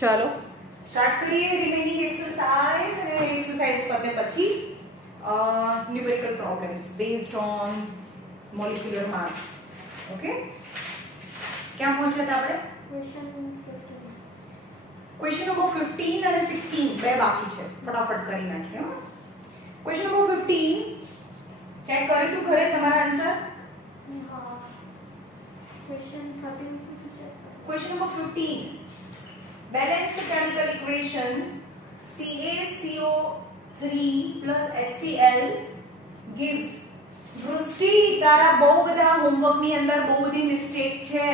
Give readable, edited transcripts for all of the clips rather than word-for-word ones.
चलो स्टार्ट करिए remaining exercise અને એક્સરસાઇઝ પતે પછી numerical problems based on molecular mass. Okay, ક્યાં પહોંચ્યા હતા આપણે? ક્વેશ્ચન નંબર 15 અને 16 બે બાકી છે, ફટાફટ કરી નાખીએ. ક્વેશ્ચન નંબર 15 ચેક કર્યું તું ઘરે તમારા આન્સર? હા. Question 13 check. Question number 15 balance the chemical equation CaCO3 plus HCl gives. દૃષ્ટિ, તારા બહુ બધા હોમવર્ક ની અંદર બહુ બધી મિસ્ટેક છે.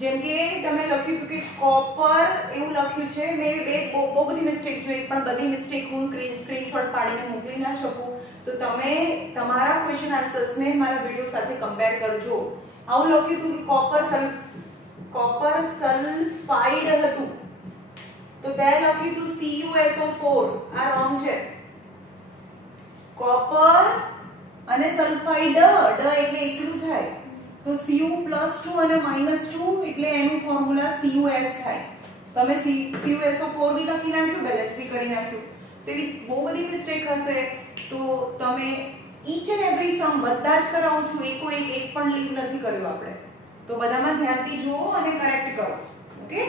જેમ કે તમે લખ્યું હતું કે કોપર એવું લખ્યું છે. મેં બહુ બધી મિસ્ટેક જોઈ, પણ બધી મિસ્ટેક હું સ્ક્રીનશોટ પાડીને મોકલી ના શકું. તો તમે તમારા ક્વેશ્ચન આન્સર્સ ને મારા વિડિયો સાથે કમ્પેર કરજો. આવું લખ્યું હતું કે કોપર સલ્ફાઇડ હતું, તો ત્યાં લખ્યું હતું CuSO4. આ રોંગ છે. કોપર અને સલ્ફાઇડ, ડ એટલે એકલું થાય, તો Cu+2 અને -2 એટલે એનું ફોર્મ્યુલા CuS થાય. તમે CuSO4 બી લખી નાખ્યું, બેલેન્સ બી કરી નાખ્યું. તો એવી બહુ બધી મિસ્ટેક હશે. તો તમે ઈચ એન્ડ એવરી સમ બધા જ કરાવું છું, એક પણ લીવ નથી કર્યો આપણે. તો બધામાં ધ્યાનથી જુઓ અને કરેક્ટ કરો. ઓકે,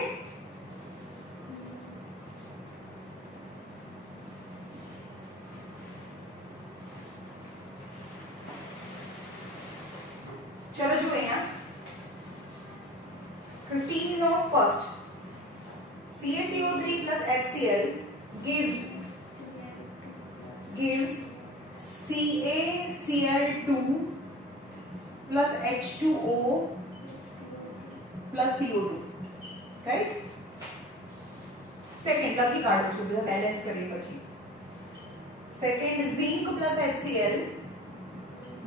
ચલો જો અહીંયા 15 નો first CaCO3 plus HCl gives CaCl2 plus H2O plus CO2, right? Second લખી કાઢું છું, બધા બેલેન્સ કરી પછી. Second zinc plus HCl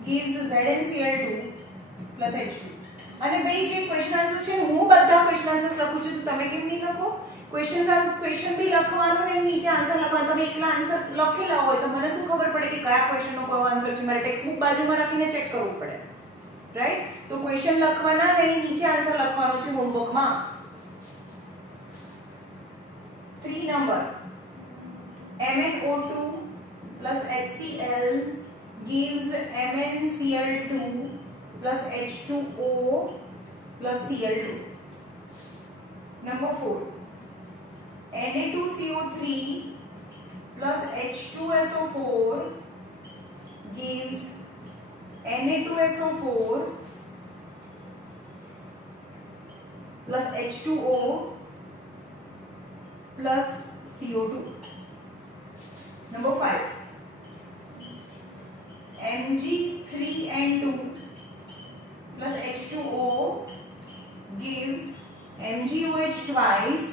gives ZnCl2 plus H2. અને ભાઈ જે ક્વેશ્ચન આન્સર્સ છે, હું બધા ક્વેશ્ચન આન્સર્સ લખું છું, તો તમે કેમ નહીં લખો? ક્વેશ્ચન બી લખવાનું ને નીચે આન્સર લખવાનું. તમે એકલા આન્સર લખેલા હોય તો મને શું ખબર પડે કે કયા ક્વેશ્ચનનો કયો આન્સર છે? મારે ટેક્સ્ટ બુક બાજુમાં રાખીને ચેક કરવું પડે, રાઈટ? તો ક્વેશ્ચન લખવાના ને એની નીચે આન્સર લખવાનો છે હોમવર્કમાં. 3 number MnO2 plus HCl gives MnCl2 plus H2O plus Cl2. Number 4 Na2CO3 plus H2SO4 gives Na2SO4 plus H2O plus CO2. Number 5 Mg3N2 plus H2O gives MgOH twice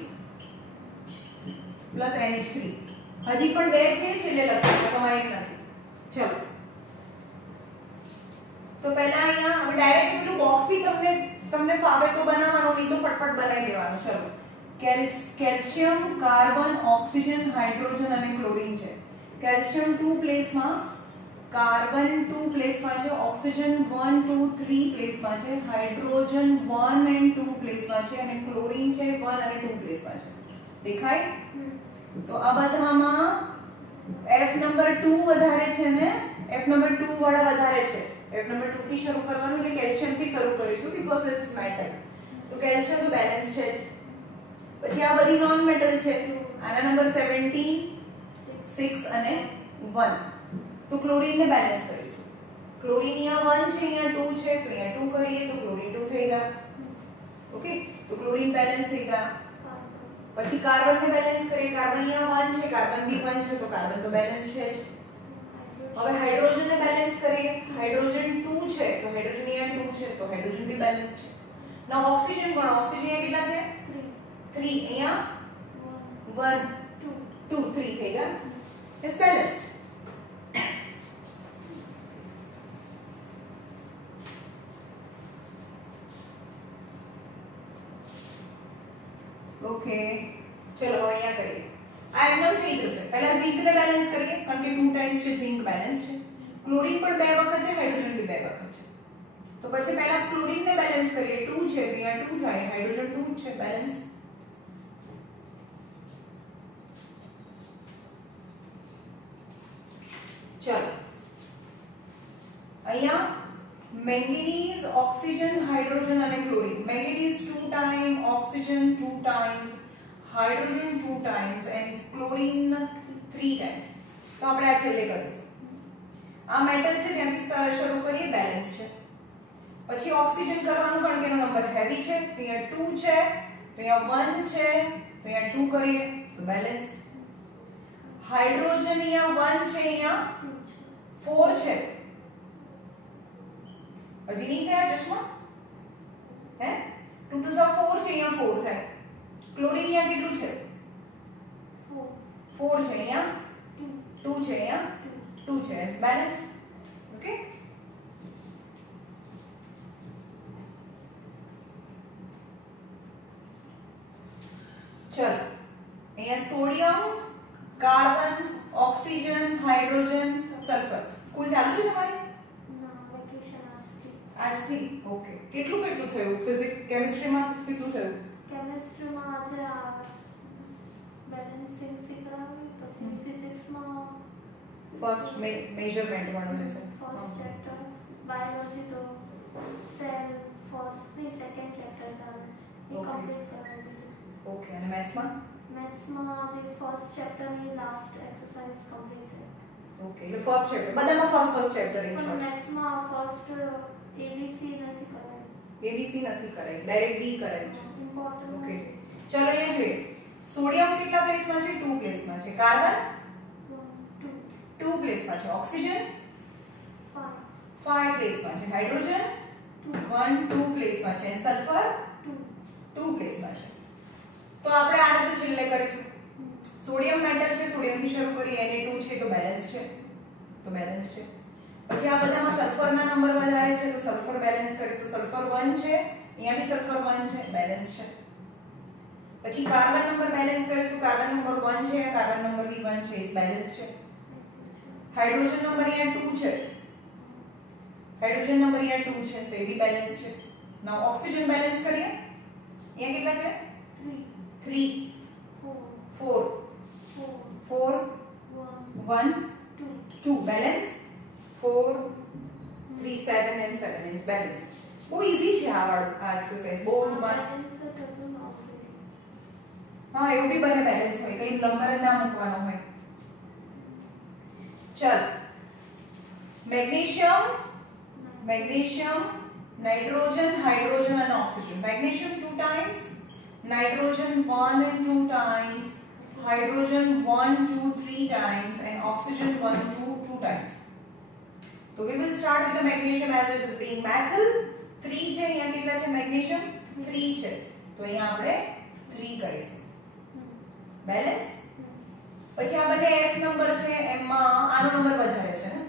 plus NH3. હજી પણ બે છે, છેલ્લે લખવાનું, તમારે એક નથી. ચલો, તો પહેલા અહીંયા હવે ડાયરેક્ટ પેલું બોક્સ બી તમને ફાવે તો બનાવવાનો, નહીં તો ફટફટ બનાવી દેવાનું. ચલો, કેલ્શિયમ, કાર્બન, ઓક્સિજન, હાઇડ્રોજન અને ક્લોરીન છે. કેલ્શિયમ 2 પ્લેસમાં, કાર્બન 2 પ્લેસમાં છે, ઓક્સિજન 1 2 3 પ્લેસમાં છે, હાઇડ્રોજન 1 and 2 પ્લેસમાં છે, અને ક્લોરીન છે 1 અને 2 પ્લેસમાં છે. દેખાય? તો આ બધામાં F નંબર 2 વધારે છે ને, F નંબર 2 વાળા વધારે છે. F નંબર 2 થી શરૂ કરવાનું, એટલે કેલ્શિયમ થી શરૂ કરીશું બીકોઝ ઇટ્સ મેટલ. તો કેલ્શિયમ તો બેલેન્સ છે જ. પછી આ બધી નોન મેટલ છે. આના નંબર 17 6 અને 1. તો ક્લોરીન ને બેલેન્સ કરીશું. ક્લોરીન અહીંયા 1 છે, અહીંયા 2 છે, તો અહીંયા 2 કરીએ તો ક્લોરીન 2 થઈ ગયા. ઓકે, તો ક્લોરીન બેલેન્સ થઈ ગયા. પછી કાર્બન ને બેલેન્સ કરીએ. કાર્બન અહીંયા 1 છે, કાર્બન બી 1 છે, તો કાર્બન તો બેલેન્સ છે જ. હવે હાઇડ્રોજન ને બેલેન્સ કરીએ. હાઇડ્રોજન 2 છે, તો હાઇડ્રોજન અહીંયા 2 છે, તો હાઇડ્રોજન બી બેલેન્સ છે. now ઓક્સિજન પણ, ઓક્સિજન અહીંયા કેટલા છે? 3. અહીંયા 1 2 3 થઈ ગયા. It's balance. ઓકે, ચલો અહીંયા કરીએ. આ એકદમ થઈ જશે. પહેલા ઝિંક ને બેલેન્સ કરીએ, કારણ કે 2 ટાઈમ્સ છે ઝિંક બેલેન્સ છે. ક્લોરીન પણ 2 વખત છે, હાઇડ્રોજન બી 2 વખત છે. તો પછી પહેલા ક્લોરીન ને બેલેન્સ કરીએ. 2 છે તો અહીંયા 2 થાય, હાઇડ્રોજન 2 છે બેલેન્સ. મેંગેનીઝ, ઓક્સિજન, હાઇડ્રોજન અને chlorine. Manganese 2 time, oxygen 2 times, hydrogen 2 times and chlorine 3 times. તો આપણે આ છેલ્લે કરીશું. આ મેટલ છે ત્યાંથી શરૂ કરીએ, બેલેન્સ છે. પછી ઓક્સિજન કરવાનું કારણ કે એનો નંબર હેવી છે, તો અહીંયા 2 છે, તો અહીંયા 1 છે, તો અહીંયા 2 કરીએ તો બેલેન્સ. હાઇડ્રોજન અહીંયા 1 છે, અહીંયા 4 છે. હજી નહીં થયા ચશ્મા? હે 2 to 4 છે, અહીંયા 4 થાય. ક્લોરીન અહીંયા કેટલું છે? 4 છે, અહીંયા 2 છે, અહીંયા 2 છે. S balance. ઓકે, ચલો અહીંયા sodium, carbon, oxygen, hydrogen, sulphur. School ચાલુ છે તમારી? આજથી. ઓકે, કેટલું થયું? ફિઝિક્સ, કેમિસ્ટ્રીમાં કેટલું થયું? કેમિસ્ટ્રીમાં આજે બેલેન્સિંગ શીખવાડ્યું, પછી ફિઝિક્સમાં ફર્સ્ટ મેજરમેન્ટ વાળું લેસન. First chapter. બાયોલોજી તો સેલ ફર્સ્ટ ની સેકન્ડ ચેપ્ટર ચાલે છે, એ કમ્પ્લીટ કરાવી. ઓકે, અને મેથ્સમાં? મેથ્સમાં આજે ફર્સ્ટ ચેપ્ટરની લાસ્ટ એક્સરસાઇઝ કમ્પ્લીટ થઈ. ઓકે, એટલે ફર્સ્ટ ચેપ્ટર, બધામાં ફર્સ્ટ ચેપ્ટર ઇન પણ શોર્ટ. મેથ્સમાં ફર્સ્ટ એબીસી નથી કરાવી. એબીસી નથી કરાઈ, ડાયરેક્ટ બી કરાઈ છે. ઇમ્પોર્ટન્ટ. ઓકે, ચલો અહીંયા જોઈએ. સોડિયમ કેટલા પ્લેસમાં છે? 2 પ્લેસમાં છે. કાર્બન 2 પ્લેસમાં છે. ઓક્સિજન 5 પ્લેસમાં છે. હાઇડ્રોજન 2 પ્લેસમાં છે. અને સલ્ફર 2 પ્લેસમાં છે. તો આપણે આને તો છેલ્લે કરીશું. સોડિયમ મેટલ છે, સોડિયમથી શરૂ કરી, Na2 છે તો બેલેન્સ છે. પછી આ બધામાં સલ્ફરના નંબર વધારે છે તો સલ્ફર બેલેન્સ કરીશું. સલ્ફર 1 છે, અહીંયા બી સલ્ફર 1 છે, બેલેન્સ છે. પછી કાર્બન નંબર બેલેન્સ કરીશું. કાર્બન નંબર 1 છે, કાર્બન નંબર બી 1 છે, બેલેન્સ છે. હાઇડ્રોજન નંબર અહીંયા 2 છે, હાઇડ્રોજન નંબર અહીંયા 2 છે તો એ બી બેલેન્સ છે. નાઉ ઓક્સિજન બેલેન્સ કરીએ. અહીંયા કેટલા છે? 3 4 1 2 બેલેન્સ. 4 3 7 and 7 is balance. બહુ ઈઝી છે આ એક્સરસાઇઝ. બહુ હા, એવું બી બને બેલેન્સ હોય, કઈ નંબર જ ના મૂકવાનો હોય. ચલ, મેગ્નેશિયમ, નાઇટ્રોજન, હાઇડ્રોજન અને oxygen. Magnesium 2 times, nitrogen 1 and 2 times, hydrogen 1 2 3 times and oxygen 1 2 times. So we will start with the magnesium as it is being metal. 3 છે, અહીંયા કેટલા છે? મેગ્નેશિયમ 3 છે તો અહીંયા આપણે 3 કરીશું. બેલેન્સ. પછી આ બધા F નંબર છે, એમાં આનો નંબર વધારે છે ને,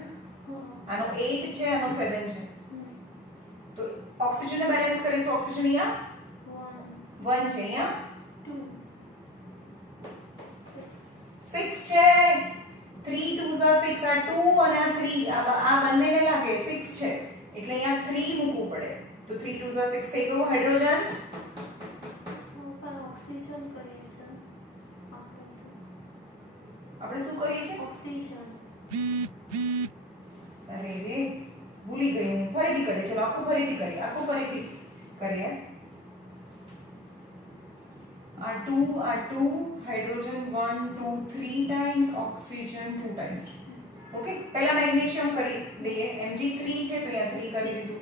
આનો 8 છે, આનો 7 છે તો ઓક્સિજન ને બેલેન્સ કરીશું. ઓક્સિજન અહીંયા 1 છે, અહીંયા 6 છે. 3 2s are 6 આ 2 અને આ 3 આ બંનેને લાગે 6 છે એટલે અહીંયા 3 મૂકવું પડે તો 3 2s are 6 થઈ ગયું. હાઇડ્રોજન ઓક્સિજન કરીએ છે. આપણે શું કરીએ છીએ? ઓક્સિજન. અરે રે, ભૂલી ગઈ હું. ફરીથી કરીએ. ચલો આખું ફરીથી કરીએ. આ 2 hydrogen 1 2 3 times, oxygen 2 times. Okay, પહેલા મેગ્નેશિયમ કરી દઈએ. Mg3 છે તો અહીંયા 3 કરી દીધું.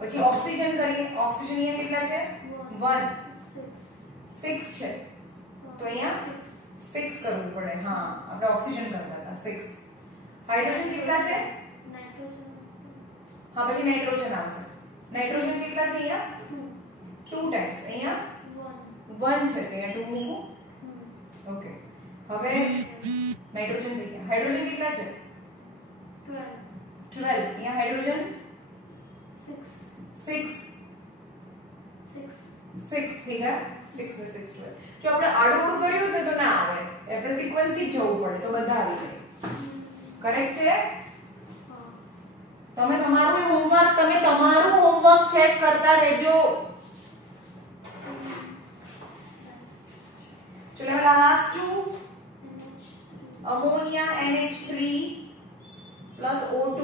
પછી ઓક્સિજન કરીએ. ઓક્સિજન અહીંયા કેટલા છે? 1 6 છે તો અહીંયા 6 કરવું પડે. હા, આપણે ઓક્સિજન કરતા હતા 6. હાઇડ્રોજન કેટલા છે? હા, પછી નાઇટ્રોજન આવશે. નાઇટ્રોજન કેટલા છે? અહીંયા 2 times, અહીંયા 1 છે તો અહીંયા 2 મૂકું. ઓકે, હવે નાઇટ્રોજન થઈ ગયા. હાઇડ્રોજન કેટલા છે? 12. અહીંયા હાઇડ્રોજન 6 થઈ ગયા. 6 ને 6 12. જો આપણે આડું કર્યું ને તો ના આવે, આપણે સિક્વન્સ થી જવું પડે તો બધા આવી જાય. કરેક્ટ છે? તમે તમારું હોમવર્ક ચેક કરતા રહેજો. ચલો last 2 ammonia NH3 plus O2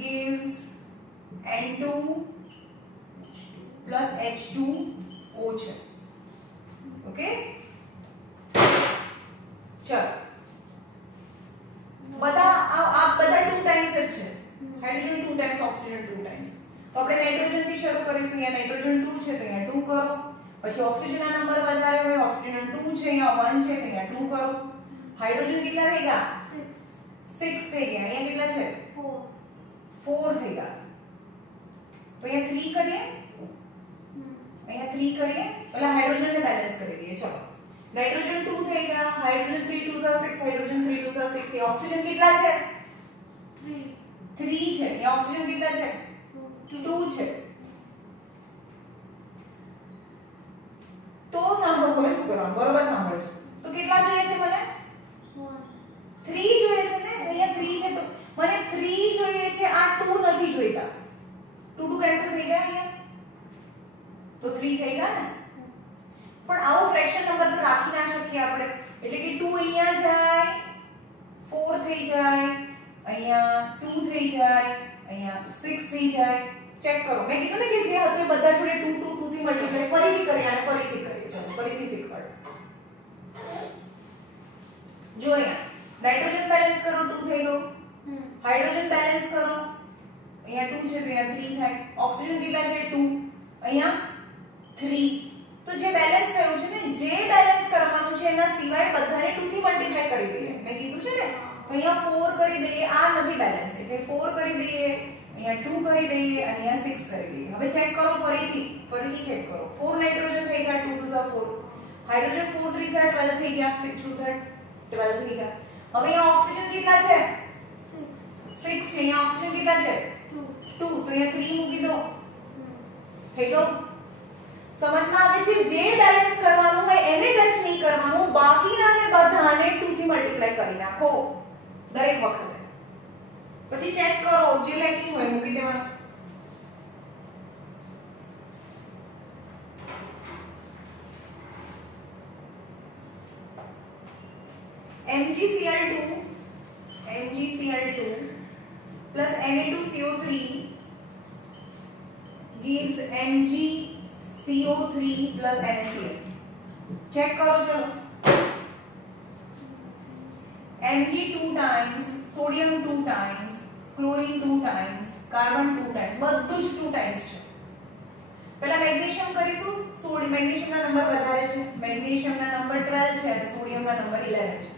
gives N2 plus H2O છે. ઓકે, ચલો બધા આ બધા 2 ટાઈમ્સ જ છે. Hydrogen 2 times, oxygen 2 times. તો આપણે નાઇટ્રોજન થી શરૂ કરીશું. અહીંયા નાઇટ્રોજન 2 છે તો અહીંયા 2 કરો. પછી ઓક્સિજન ના નંબર વધારે હોય, ઓક્સિજન 2 છે અહીંયા 1 છે તો અહીંયા 2 કરો. હાઇડ્રોજન કેટલા થઈ ગયા? 6 થઈ ગયા. અહીંયા કેટલા છે? 4 થઈ ગયા. તો અહીંયા 3 કરીએ, અહીંયા 3 કરીએ, એટલે હાઇડ્રોજન ને બેલેન્સ કરી દઈએ. ચલો, નાઇટ્રોજન 2 થઈ ગયા, હાઇડ્રોજન 3 2 6, હાઇડ્રોજન 3 2 6. એ ઓક્સિજન કેટલા છે? 3 છે. અહીંયા ઓક્સિજન કેટલા છે? 2 છે. તો સાંભળો, હવે શું કરવાનું? બરોબર સાંભળજો. તો કેટલા જોઈએ છે મને? 3 જોઈએ છે ને. અહીંયા 3 છે તો મને 3 જોઈએ છે, આ 2 નથી જોઈતા. 2 2 કેન્સલ થઈ ગયા અહીંયા, તો 3 થઈ ગયા ને. પણ આવો ફ્રેક્શન નંબર તો રાખી ના શકીએ આપણે, એટલે કે 2 અહીંયા જાય, 4 થઈ જાય, અહીંયા 2 થઈ જાય, અહીંયા 6 થઈ જાય. ચેક કરો, મેં કીધું ને કે જે હતું એ બધા જોડે 2 2 2 થી મલ્ટીપ્લાય ફરીથી કરીએ, અને ફરીથી કરીએ. ચલો ફરીથી શીખવાડો. જો અહીંયા નાઇટ્રોજન બેલેન્સ કરો, 2 થઈ ગયો. હાઇડ્રોજન બેલેન્સ કરો, અહીંયા 2 છે તો અહીંયા 3 થાય. ઓક્સિજન કેટલા છે? 2. અહીંયા 3. તો જે બેલેન્સ થયું છે ને, જે બેલેન્સ કરવાનું છે એના સિવાય બધાને 2 થી મલ્ટીપ્લાય કરી દઈએ. મેં કીધું છે ને, તો અહીંયા 4 કરી દઈએ. આ નથી બેલેન્સ, એટલે 4 કરી દઈએ, અહીંયા 2 કરી દઈએ, અને અહીંયા 6 કરી દઈએ. હવે ચેક કરો, ફરીથી ચેક કરો. 4 નાઇટ્રોજન થઈ ગયા, 2 2 4. હાઇડ્રોજન 4 3 12 થઈ ગયા, 6 2 12 થઈ ગયા. હવે અહીંયા ઓક્સિજન કેટલા છે? 6 છે. અહીંયા ઓક્સિજન કેટલા છે? 2. તો અહીંયા 3 મૂકી દો. થઈ ગયું? સમજમાં આવે છે? જે બેલેન્સ કરવાનું હોય એને ટચ નહીં કરવાનું, બાકીનાને બધાને 2 થી મલ્ટીપ્લાય કરી નાખો દરેક વખતે. પછી ચેક કરો, જે લેકિંગ હોય મૂકી દેવાનું. MgCl2 plus Na2CO3 gives MgCO3 plus NaCl. Check करो चलो. Mg 2 times, sodium 2 times, chlorine 2 times, carbon 2 times, બધું જ 2 times છે. પહેલા મેગ્નેશિયમ કરીશું. મેગ્નેશિયમ ના નંબર વધારે છે. મેગ્નેશિયમ ના નંબર 12 છે અને સોડિયમ ના નંબર 11 છે.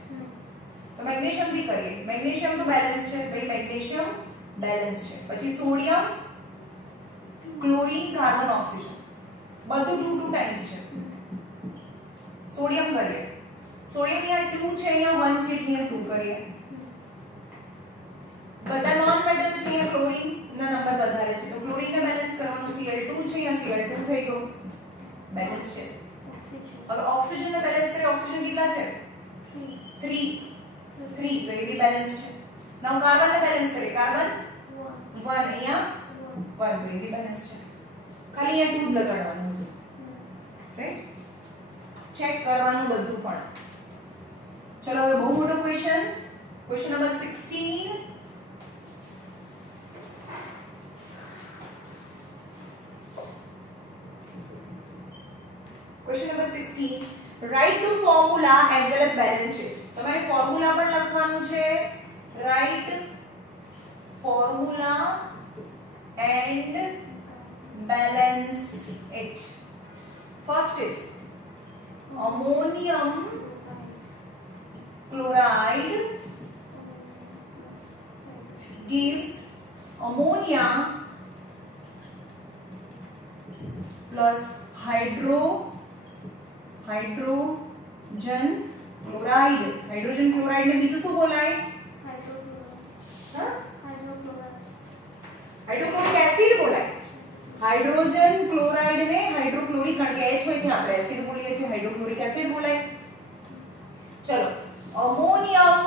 તો મેગ્નેશિયમ થી કરીએ. મેગ્નેશિયમ તો બેલેન્સ છે ભાઈ, મેગ્નેશિયમ બેલેન્સ છે. પછી સોડિયમ, ક્લોરીન, કાર્બન, ઓક્સિજન બધું 2 2 ટાઈમ્સ છે. સોડિયમ કરીએ. સોડિયમ અહીંયા 2 છે, અહીંયા 1 છે, એટલે 2 કરીએ. બધા નોન મેટલ છે, અહીંયા ક્લોરીન ના નંબર વધારે છે તો ક્લોરીન ને બેલેન્સ કરવાનું. Cl2 છે, અહીંયા Cl2 થઈ ગયો, બેલેન્સ છે. હવે ઓક્સિજન ને બેલેન્સ કરીએ. ઓક્સિજન કેટલા છે? 3 તો એ બી બેલેન્સ છે. નાउ કાર્બન ને બેલેન્સ કરીએ. કાર્બન 1, અહીંયા 1 તો એ બી બેલેન્સ છે. ખાલી અહીંયા 2 જ લગાડવાનું હતું, રાઈટ? ચેક કરવાનું બધું પણ. ચલો હવે બહુ મોટો question number 16. Question number 16. Write the formula as well as balance it. તમારે ફોર્મ્યુલા પણ લખવાનું છે. Write formula and balance it. First is ammonium chloride gives ammonia plus hydrogen chloride. Hydrogen chloride ने बीजू શું બોલાય? हाइड्रोक्लोरिक एसिड बोलाय. Hydrogen chloride ने hydrochloric કારણ કે H હોય ત્યાં આપણે એસિડ બોલીએ છીએ, હાઇડ્રોક્લોરિક એસિડ બોલાય. ચલો, અમોનિયમ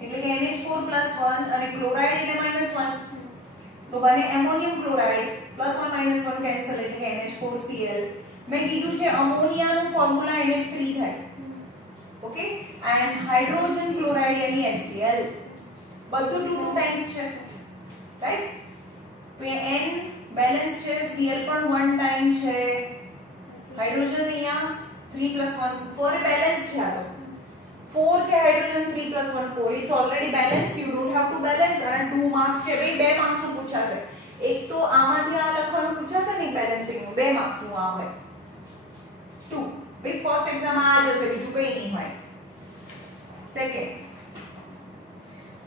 એટલે કે NH4+1 અને ક્લોરાઇડ એટલે -1 તો બને એમોનિયમ ક્લોરાઇડ +1 -1 કેન્સલ એટલે કે NH4Cl. મેં કીધું છે અમોનિયાનું ફોર્મ્યુલા NH3 થાય. ઓકે, એન્ડ હાઇડ્રોજન ક્લોરાઇડ यानी HCl બધું 2 2 ટાઈમ્સ છે, રાઈટ? તો એ N બેલેન્સ છે, Cl પણ 1 ટાઈમ છે, હાઇડ્રોજન અહીંયા 3 + 1 4 બેલેન્સ છે, આ તો 4 છે hydrogen, 3 + 1 4, it's already balance, you don't have to balance, અને 2 માર્ક્સ છે ભાઈ, 2 માર્ક્સ નું પૂછાશે, એક તો આમાંથી આ લખવાનું પૂછાશે ને બેલેન્સિંગ નું, 2 માર્ક્સ નું આ હોય 2 ભાઈ, ફર્સ્ટ એક્ઝામ આ જશે, બીજું કઈ નહીં હોય. સેકન્ડ,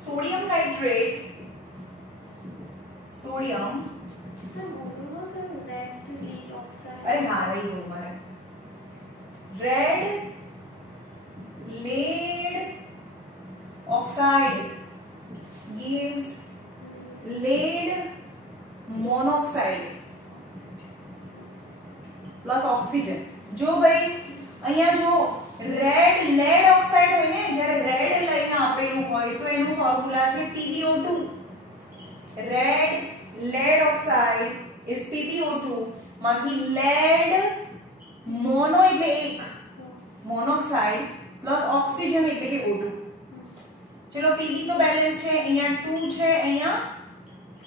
સોડિયમ નાઇટ્રેટ, સોડિયમ, અરે હા રહી ગયું મને, red lead oxide gives lead monoxide plus oxygen. જો ભાઈ અહીંયા જો રેડ lead oxide હોય ને, જ્યારે રેડ લઈને આપેલું હોય તો એનું ફોર્મ્યુલા છે PbO2. Red lead oxide is PbO2 માંથી lead મોનો એટલે એક, મોનોક્સાઇડ પ્લસ ઓક્સિજન એટલે કે O2. ચલો Pb તો બેલેન્સ છે, અહીંયા 2 છે, અહીંયા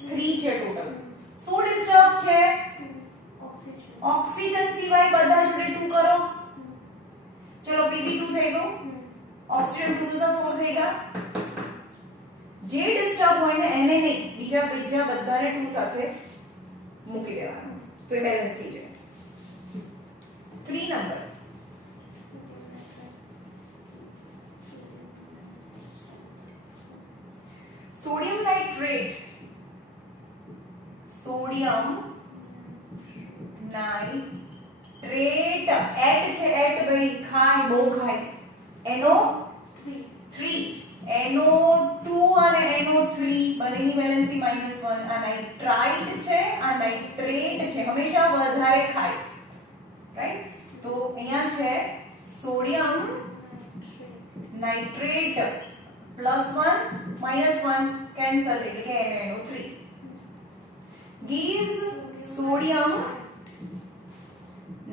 3 છે ટોટલ. શું ડિસ્ટર્બ છે? ઓક્સિજન સિવાય બધા જોડે 2 કરો. ચલો Pb 2 થઈ ગયો, ઓક્સિજન 2 * 4 થઈ ગયા. જે ડિસ્ટર્બ હોય ને એને નહીં, બીજા બધાને 2 સાથે મૂકી દેવાનું, તો એ બેલેન્સ થઈ જાય. 3 number, sodium nitrate, sodium nitrate, eight छे, एट भाई खाय बહુ ખાય, NO3, NO2 અને NO3 બંનેની વેલેન્સી -1, આ નાઇટ્રાઇટ છે, આ નાઇટ્રેટ છે, હંમેશા વધારે ખાય, રાઈટ? તો અહીંયા છે સોડિયમ નાઇટ્રેટ +1 -1 cancel એટલે કે NaNO3 gives sodium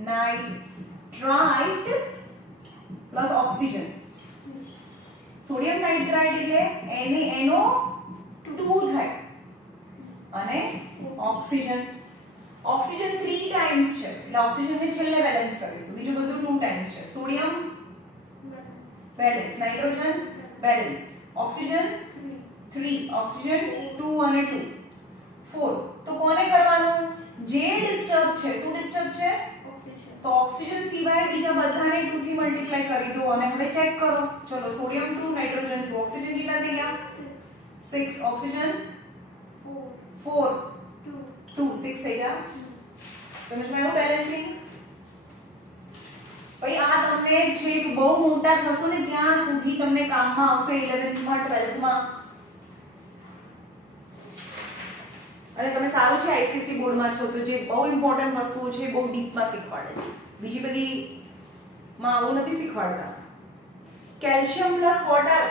nitrite plus oxygen. Sodium nitrite એટલે NaNO2 થાય અને ઓક્સિજન, ઓક્સિજન 3 ટાઈમ્સ છે એટલે ઓક્સિજન ને છેલ્લે બેલેન્સ કરીશું, બીજું બધું 2 ટાઈમ્સ છે. Sodium balance, nitrogen balance, oxygen 3, oxygen 2 અને 2 4. તો કોને કરવાનું? જે ડિસ્ટર્બ છે, શું ડિસ્ટર્બ છે? તો ઓક્સિજન સિવાય બીજા બધાને 2 થી મલ્ટીપ્લાય કરી દો અને હવે ચેક કરો. ચલો સોડિયમ 2, નાઇટ્રોજન 2, ઓક્સિજન કેટલા થઈ ગયા? 6, ઓક્સિજન 4 2 6 થઈ ગયા. સમજમાં આવ્યું બેલેન્સિંગ? ભાઈ આ તમને જે બહુ મોટા થશો ને ત્યાં સુધી તમને કામમાં આવશે 11th માં 12th માં. અને તમે સારું છે આઈસીસી બોર્ડમાં છો તો જે બહુ ઇમ્પોર્ટન્ટ વસ્તુઓ છે બહુ ડીપમાં શીખવાડે છે, બીજી બધી માં આવું નથી શીખવાડતા. Calcium plus water,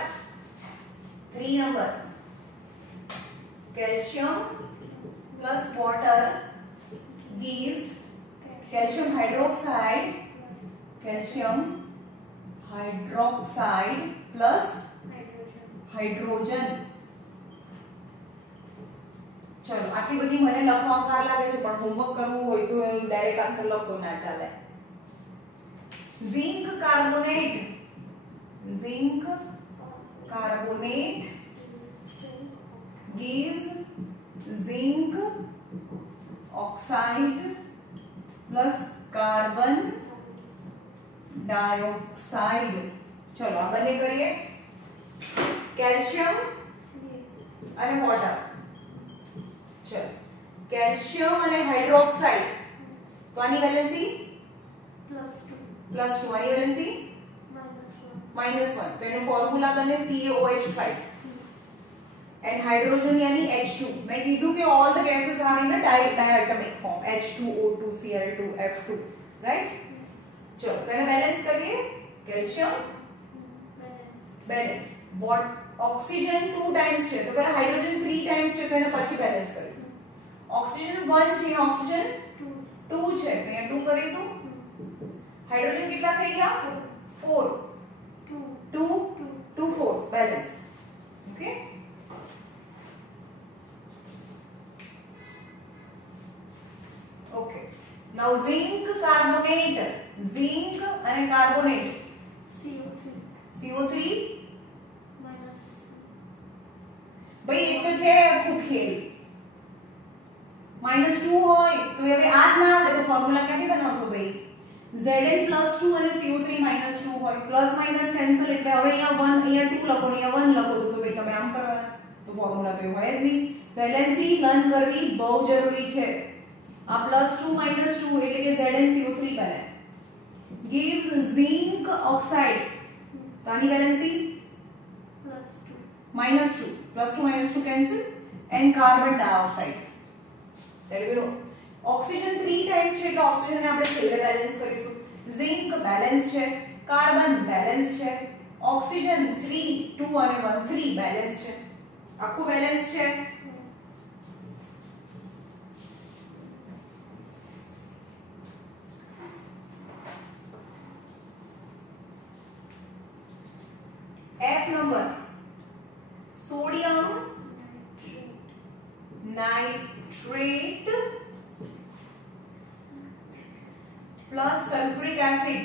3 number, calcium plus water gives calcium hydroxide, calcium hydroxide plus hydrogen. ચલો આટલી બધી મને લખવા વાર લાગે છે પણ હોમવર્ક કરવું હોય તો ડાયરેક્ટ આન્સર લખો, ના ચાલે. Zinc carbonate, zinc carbonate gives zinc oxide plus carbon dioxide. ચલો આ બંને કરીએ. કેલ્શિયમ અને વોટર, ચલો કેલ્શિયમ અને હાઇડ્રોક્સાઇડ, તો આની વેલેન્સી +2, આની વેલેન્સી -1, તો એનો ફોર્મ્યુલા બને CaOH twice and hydrogen यानी H2. मैं कीधु कि all the gases are in a diatomic form, H2O2 Cl2 F2, right? चलो तो इन्हें बैलेंस करिए. Calcium balance, what oxygen 2 times છે તો પહેલા હાઇડ્રોજન 3 टाइम्स છે તો એને પછી બેલેન્સ કરીશું. ઓક્સિજન 1 છે, ઓક્સિજન 2 છે તો અહીંયા 2 કરીશું. હાઇડ્રોજન કેટલા થઈ ગયા? 4, 2 2 4 બેલેન્સ. ઓકે નાઉ ઝિંક કાર્બોનેટ, ઝિંક અને કાર્બોનેટ CO3 minus ભાઈ એ તો છે ફૂખેલ -2 હોય તો હવે આ જ ના આવડે તો ફોર્મ્યુલા ક્યાંથી બનાવશો ભાઈ? Zn +2 અને CO3 -2 હોય, પ્લસ માઇનસ કેન્સલ એટલે હવે અહીંયા 1 અહીંયા 2 લખો ને અહીંયા 1 લખો તો ભાઈ તમે આમ કરવાના તો ફોર્મ્યુલા તો હોય જ નહીં. બેલેન્સી લર્ન કરવી બહુ જરૂરી છે. આ +2 -2 એટલે કે ZnCO3 બને. gives zinc oxide તો આની બેલેન્સી -2 +2 cancel and carbon dioxide. That will be oxygen 3 times છે એટલે ઓક્સિજન ને આપણે છેલ્લે બેલેન્સ કરીશું. ઝિંક બેલેન્સ છે, કાર્બન બેલેન્સ છે, ઓક્સિજન 3 2 અને 1 3 બેલેન્સ છે. આખું બેલેન્સ છે. F number sodium nitrate plus sulfuric acid.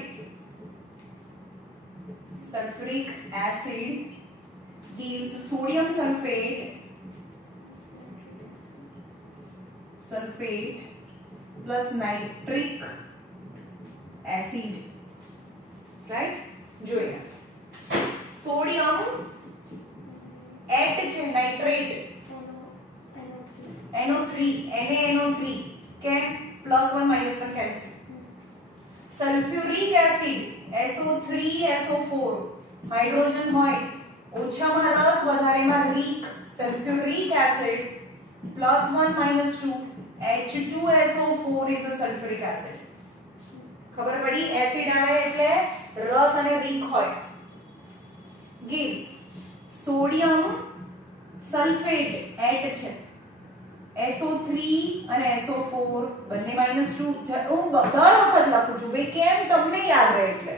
Sulfuric acid gives sodium sulfate plus nitric acid. Right? જોઈએ સોડિયમ એટ છે નાઇટ્રેટ NO3 NaNO3 કેમ +1 -1 cancel. Sulphuric acid SO3 SO4 hydrogen હોય ઓછામાં રસ વધારેમાં રીક sulphuric acid +1 -2 H2SO4 is a sulfuric acid. ખબર પડી acid આવે એટલે રસ અને રીક હોય. gives sodium sulfate at છે SO3 અને SO4 બંને -2. હું દર વખત લખું છું ભાઈ કેમ તમને યાદ રહે એટલે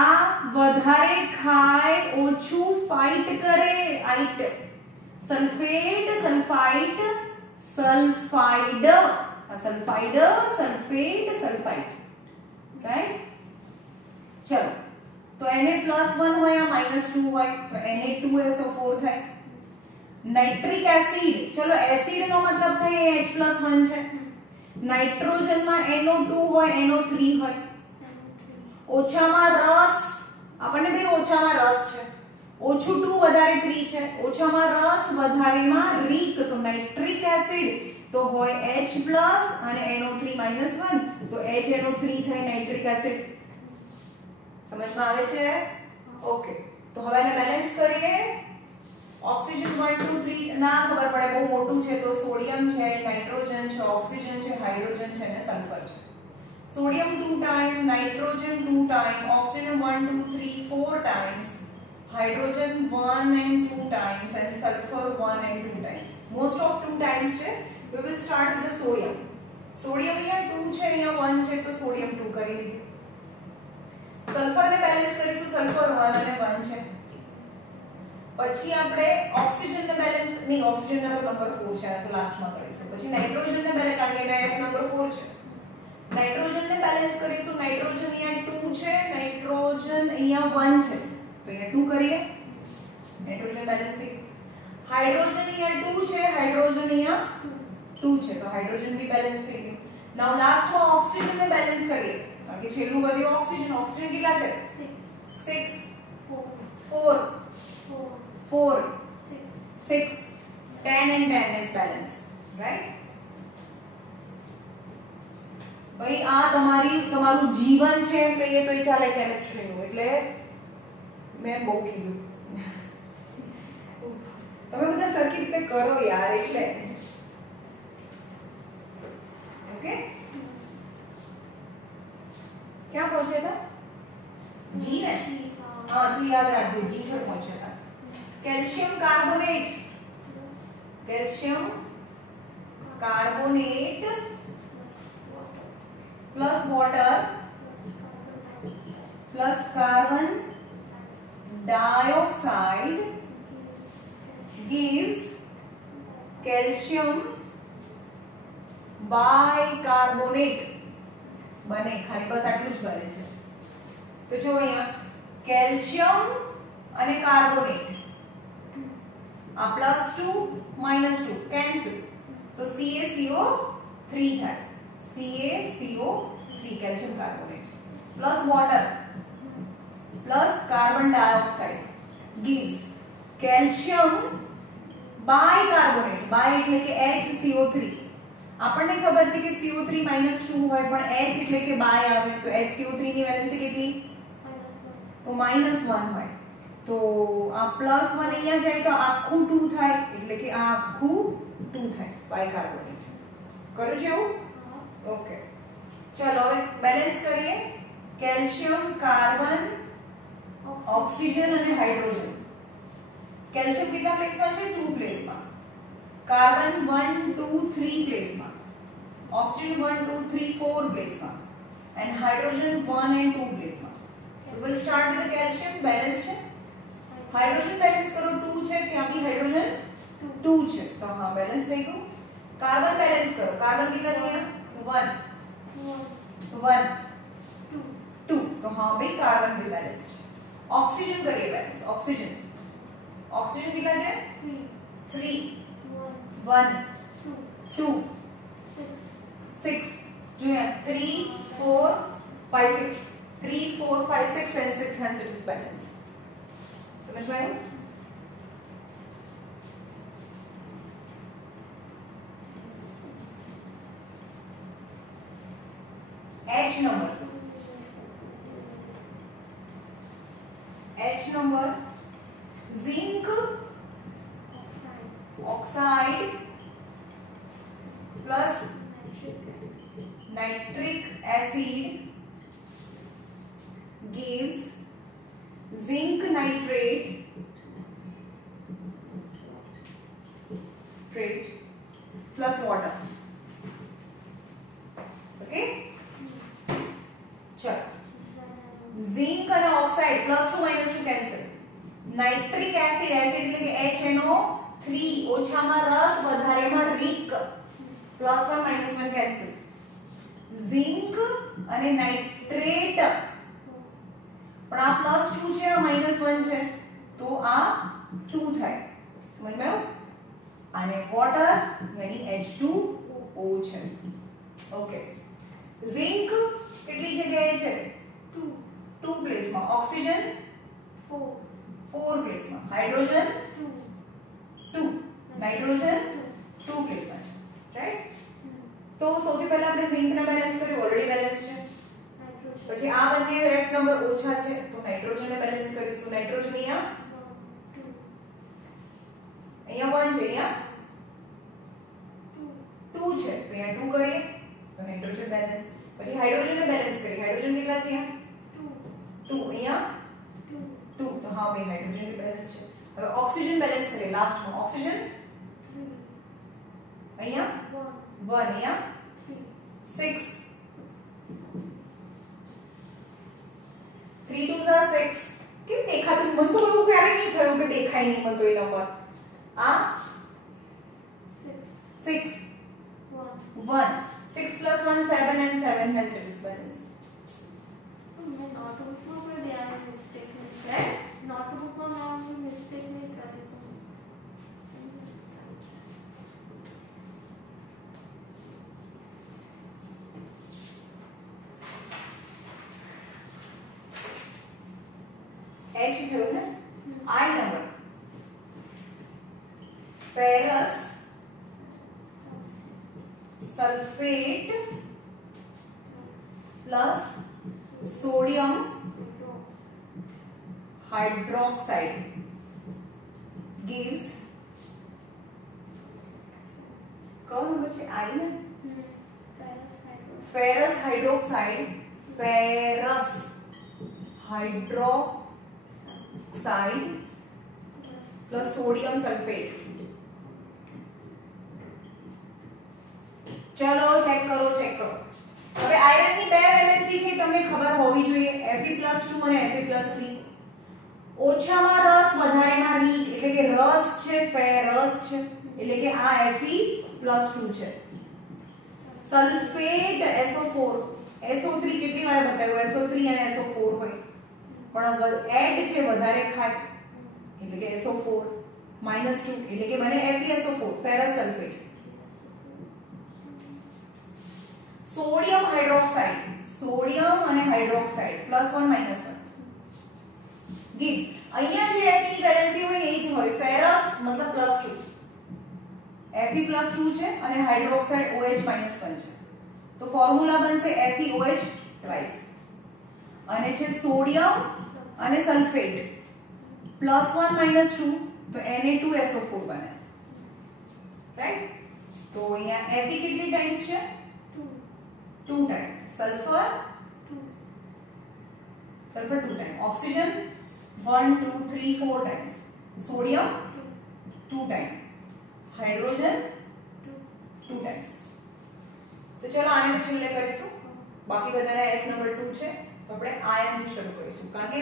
આ વધારે ખાય ઓછું ફાઇટ કરે ite sulphate sulphite sulphide sulphide sulphate sulphide right. ચલો તો Na+1 હોય આ -2 હોય તો Na2SO4 થાય. નાઇટ્રિક એસિડ ચલો એસિડ નો મતલબ થાય H+1 છે. નાઇટ્રોજન માં NO2 હોય NO3 હોય ઓછામાં રસ આપણને ભાઈ ઓછામાં રસ છે ઓછું 2 વધારે 3 છે ઓછામાં રસ વધારેમાં રીક તો નાઇટ્રિક એસિડ તો હોય H+ અને NO3 -1 તો HNO3 થાય નાઇટ્રિક એસિડ. સમજમાં આવે છે? ઓકે તો હવે એને બેલેન્સ કરીએ. ઓક્સિજન 1 2 3 ના ખબર પડે બહુ મોટું છે તો સોડિયમ છે નાઇટ્રોજન છે ઓક્સિજન છે હાઇડ્રોજન છે અને સલ્ફર છે. Sodium 2 time nitrogen 2 time oxygen 1 2 3 4 times hydrogen 1 and 2 times and sulfur 1 and 2 times. Most of 2 times છે. We will start with the sodium. Sodium અહીંયા 2 છે અહીંયા 1 છે તો સોડિયમ 2 કરી દીધું. સલ્ફર ને બેલેન્સ કરીશું સલ્ફર 1 અને 1 છે. પછી આપણે ઓક્સિજન ને બેલેન્સ નહીં ઓક્સિજન નો નંબર 4 છે તો લાસ્ટમાં કરીશું. પછી નાઇટ્રોજન ને બેલેન્સ કારણ કે F નંબર 4 છે. નાઇટ્રોજન ને બેલેન્સ કરીશું. નાઇટ્રોજન અહીંયા 2 છે નાઇટ્રોજન અહીંયા 1 છે તો અહીંયા 2 કરીએ. નાઇટ્રોજન બેલેન્સ થઈ. હાઇડ્રોજન અહીંયા 2 છે હાઇડ્રોજન અહીંયા 2 છે તો હાઇડ્રોજન બી બેલેન્સ થઈ ગયું. નાઉ લાસ્ટમાં ઓક્સિજન ને બેલેન્સ કરીએ કારણ કે છેલ્લું બધું ઓક્સિજન કેટલા છે 6 4 6 10 and 10 is balance right. ભાઈ આ તમારું જીવન છે એમ કહીએ તો એ ચાલે કેમિસ્ટ્રી નું એટલે મેં બહુ કીધું તમે બધા સરખી રીતે કરો યાર એટલે ઓકે. ક્યાં પહોંચ્યા હતા જી ને हाँ तू याद रखो जी पर पहुंचा था. Calcium carbonate plus water plus carbon dioxide gives calcium bicarbonate બને, ખાલી બસ આટલું જ બને છે. તો જો અહીંયા કેલ્શિયમ અને કાર્બોનેટ, આ +2 -2 કેન્સલ, તો CaCO3 થાય. CaCO3 calcium carbonate plus water plus carbon dioxide gives calcium bicarbonate. બાય એટલે કે HCO3. આપણને ખબર છે કે CO3 -2 હોય, પણ H એટલે કે બાય આવે, તો HCO3 ની વેલેન્સી કેટલી? તો -1 હોય. તો આ +1 અહીંયા જાય તો આખું 2 થાય, એટલે કે આ આખું 2 થાય બાયકાર્બોનેટ. કરું છે એવું? ઓકે, ચલો હવે બેલેન્સ કરીએ. કેલ્શિયમ, કાર્બન, ઓક્સિજન અને હાઇડ્રોજન. કેલ્શિયમ કેટલા પ્લેસમાં છે? 2 પ્લેસમાં. કાર્બન 1 2 3 પ્લેસમાં. ઓક્સિજન 1 2 3 4 પ્લેસમાં. એન્ડ હાઇડ્રોજન 1 and 2 પ્લેસમાં. So we'll start with the calcium. Balance છે. હાઇડ્રોજન બેલેન્સ કરો, 2 છે, ત્યાં બી હાઇડ્રોજન 2 છે, તો હા બેલેન્સ થઈ ગયું. કાર્બન બેલેન્સ કરો. કાર્બન કેટલા છે? 1 1 2, તો હા ભાઈ કાર્બન બી બેલેન્સ છે. ઓક્સિજન કરીએ બેલેન્સ. ઓક્સિજન કેટલા છે? 3 1 2 6. જોઈએ 3 4 5 6 3 4 5 6 and 6, hence it is balance. समझ में आया? H number zinc oxide plus nitric acid gives zinc nitrate plus water. Okay, चलो zinc અને oxide +2 -2 cancel. Nitric acid, acid એટલે કે HNO3 ઓછામાં રસ વધારેમાં રીક, +1 -1 કેન્સલ. ઝિંક અને નાઇટ્રેટ, પણ આ +2 છે, આ -1 છે, તો આ 2 થાય. સમજમાં આવ્યું? અને વોટર યાની H2O છે. ઓકે, ઝિંક કેટલી જગ્યાએ છે? 2 પ્લેસમાં. ઓક્સિજન 4 પ્લેસમાં. હાઇડ્રોજન 2, નાઇટ્રોજન 2 પ્લેસમાં છે, રાઈટ? તો સૌથી પહેલા આપણે ઝિંક ને બેલેન્સ કર્યું, ઓલરેડી બેલેન્સ છે. પછી આ બંને F નંબર ઓછા છે, તો નાઇટ્રોજન ને બેલેન્સ કરીશું. નાઇટ્રોજન અહીંયા 1 છે, અહીંયા 2 છે, તો અહીંયા 2 કરીએ તો નાઇટ્રોજન બેલેન્સ. પછી હાઇડ્રોજન ને બેલેન્સ કરીએ. હાઇડ્રોજન કેટલા છે? અહીંયા 2, અહીંયા 2, તો હા ભાઈ હાઇડ્રોજન ની બેલેન્સ છે. હવે ઓક્સિજન બેલેન્સ કરીએ લાસ્ટમાં. ઓક્સિજન અહીંયા 1, અહીંયા 6, 3 2s are 6. કેમ દેખાતું? મન તો એવું ક્યારે નહીં થયું કે દેખાય નહીં મન તો એ નંબર. આ 6 1 6 plus 1 7 and 7, hence it is balance. H થયું ને? I number ferrous sulfate plus sodium hydroxide gives कौन नंबर છે? I ને? ferrous hydroxide plus sodium sulfate. ચલો ચેક કરો. હવે આયરન ની બે વેલેન્સી છે, તમને ખબર હોવી જોઈએ. Fe+2 અને Fe+3. ઓછામાં રસ વધારેમાં રીક, એટલે કે રસ છે, ફેરસ છે, એટલે કે આ Fe+2 છે. સલ્ફેટ SO4 SO3 કેટલી વાર બતાવ્યું SO3 અને SO4 હોય પણ એડ છે વધારે ખાય એટલે કે SO4 -2 એટલે કે બને FeSO4 ferrous sulphate sodium hydroxide અને હાઇડ્રોક્સાઇડ +1 -1 gives અહીંયા જે Fe ની વેલેન્સી હોય ને એ જ હોય ફેરસ મતલબ +2 Fe +2 છે અને હાઇડ્રોક્સાઇડ OH -1 છે તો ફોર્મ્યુલા બનશે FeOH ટ્વાઇસ અને છે સોડિયમ અને સલ્ફેટ +1 -2 તો Na2SO4 બને રાઈટ તો અહીંયા Fe કેટલી ટાઈમ્સ છે 2 time sulphur 2 time oxygen 1 2 3 4 times sodium 2 time hydrogen 2 times તો ચલો આને તો છેલ્લે કરીશું બાકી બધાના F નંબર 2 છે તો આપણે આયન થી શરૂ કરીશું કારણ કે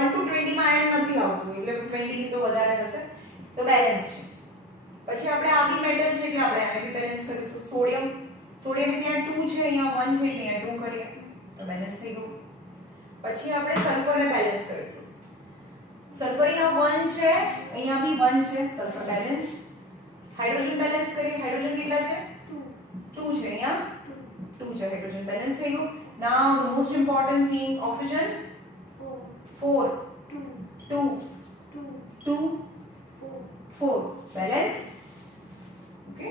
1 to 20 માં આયન નથી આવતું એટલે 20 થી તો વધારે હશે તો બેલેન્સ છે પછી આપણે આ બી મેટલ છે એટલે આપણે આને બી બેલેન્સ કરીશું સોડિયમ ત્યાં 2 છે અહીંયા 1 છે એટલે અહીંયા 2 કરીએ તો બેલેન્સ થઈ ગયું પછી આપણે સલ્ફરને બેલેન્સ કરીશું સલ્ફર અહીંયા 1 છે અહીંયા બી 1 છે સલ્ફર બેલેન્સ હાઇડ્રોજન બેલેન્સ કરીએ હાઇડ્રોજન કેટલા છે 2 છે અહીંયા 2 છે હાઇડ્રોજન બેલેન્સ થઈ ગયું નાઉ the most important thing oxygen 4 2 4 balance okay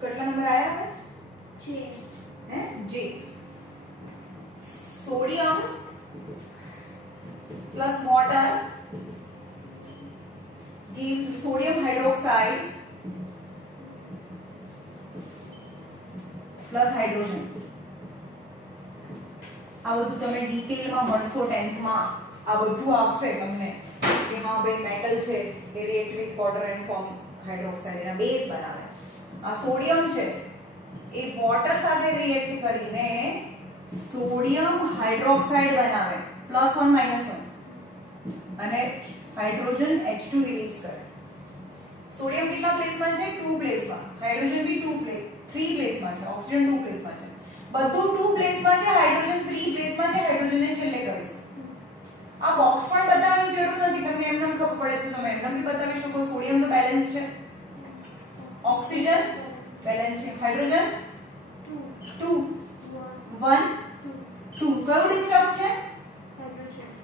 કેટલા નંબર આયા હે J sodium plus water gives sodium hydroxide plus hydrogen આ બધું તમે ડિટેલમાં ભણશો 10th માં આ બધું આવશે તમને કે હા ભાઈ મેટલ છે એ react with water and form hydroxide એના બેઝ બનાવે આ સોડિયમ છે એ વોટર સાથે રિએક્ટ કરીને સોડિયમ હાઇડ્રોક્સાઇડ બનાવે +1 -1 અને હાઇડ્રોજન H2 રિલીઝ કરે સોડિયમ કેટલા પ્લેસમાં છે 2 પ્લેસમાં હાઇડ્રોજન બી 3 પ્લેસમાં છે ઓક્સિજન 2 પ્લેસમાં છે બધું 2 પ્લેસમાં છે હાઇડ્રોજન 3 પ્લેસમાં છે હાઇડ્રોજનને છેલ્લે કરીશું આ બોક્સ પણ બતાવવાની જરૂર નથી તમને એમ નામ ખબર પડે તો તમે એમ બી બતાવી શકો સોડિયમ તો બેલેન્સ છે ઓક્સિજન બેલેન્સ છે હાઇડ્રોજન 2 1 2 કયું ડિસ્ટર્બ છે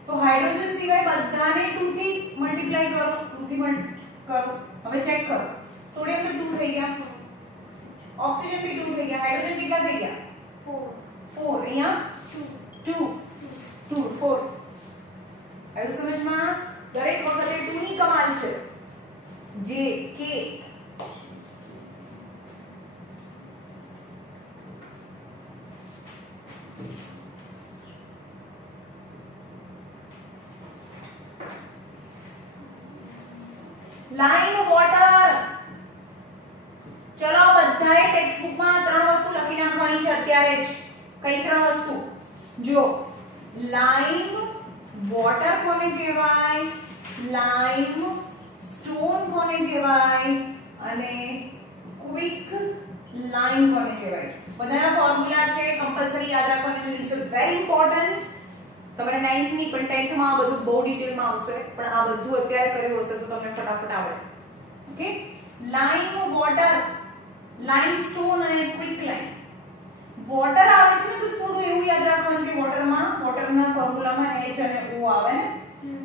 તો હાઇડ્રોજન સિવાય બધાને 2 થી મલ્ટીપ્લાય કરો 2 થી કરો હવે ચેક કરો સોડિયમ તો 2 થઈ ગયા ઓક્સિજન બી 2 થઈ ગયા હાઇડ્રોજન કેટલા થઈ ગયા 4 અહીંયા 2 4 આવ્યું સમજમાં દરેક વખતે 2 ની કમાલ છે જે કે લાઈમ વોટર ચલો બધાએ ટેક્સ્ટ બુકમાં 3 વસ્તુ લખી નાખવાની છે અત્યારે જ કઈ 3 વસ્તુ જો લાઈમ વોટર કોને કહેવાય લાઈમ સ્ટોન કોને કહેવાય અને ક્વિક લાઈમ કોને કહેવાય બધાના ફોર્મ્યુલા છે કમ્પલસરી યાદ રાખવાની છે ઇટ્સ વેરી ઇમ્પોર્ટન્ટ તમારે 9th ની પણ 10th માં આ બધું બહુ ડિટેલમાં આવશે પણ આ બધું અત્યારે કર્યું હશે તો તમને ફટાફટ આવડે okay lime water lime stone અને ક્વિક લાઈમ વોટર આવે છે ને તો થોડું એવું યાદ રાખવાનું કે વોટરના ફોર્મ્યુલામાં H અને O આવે ને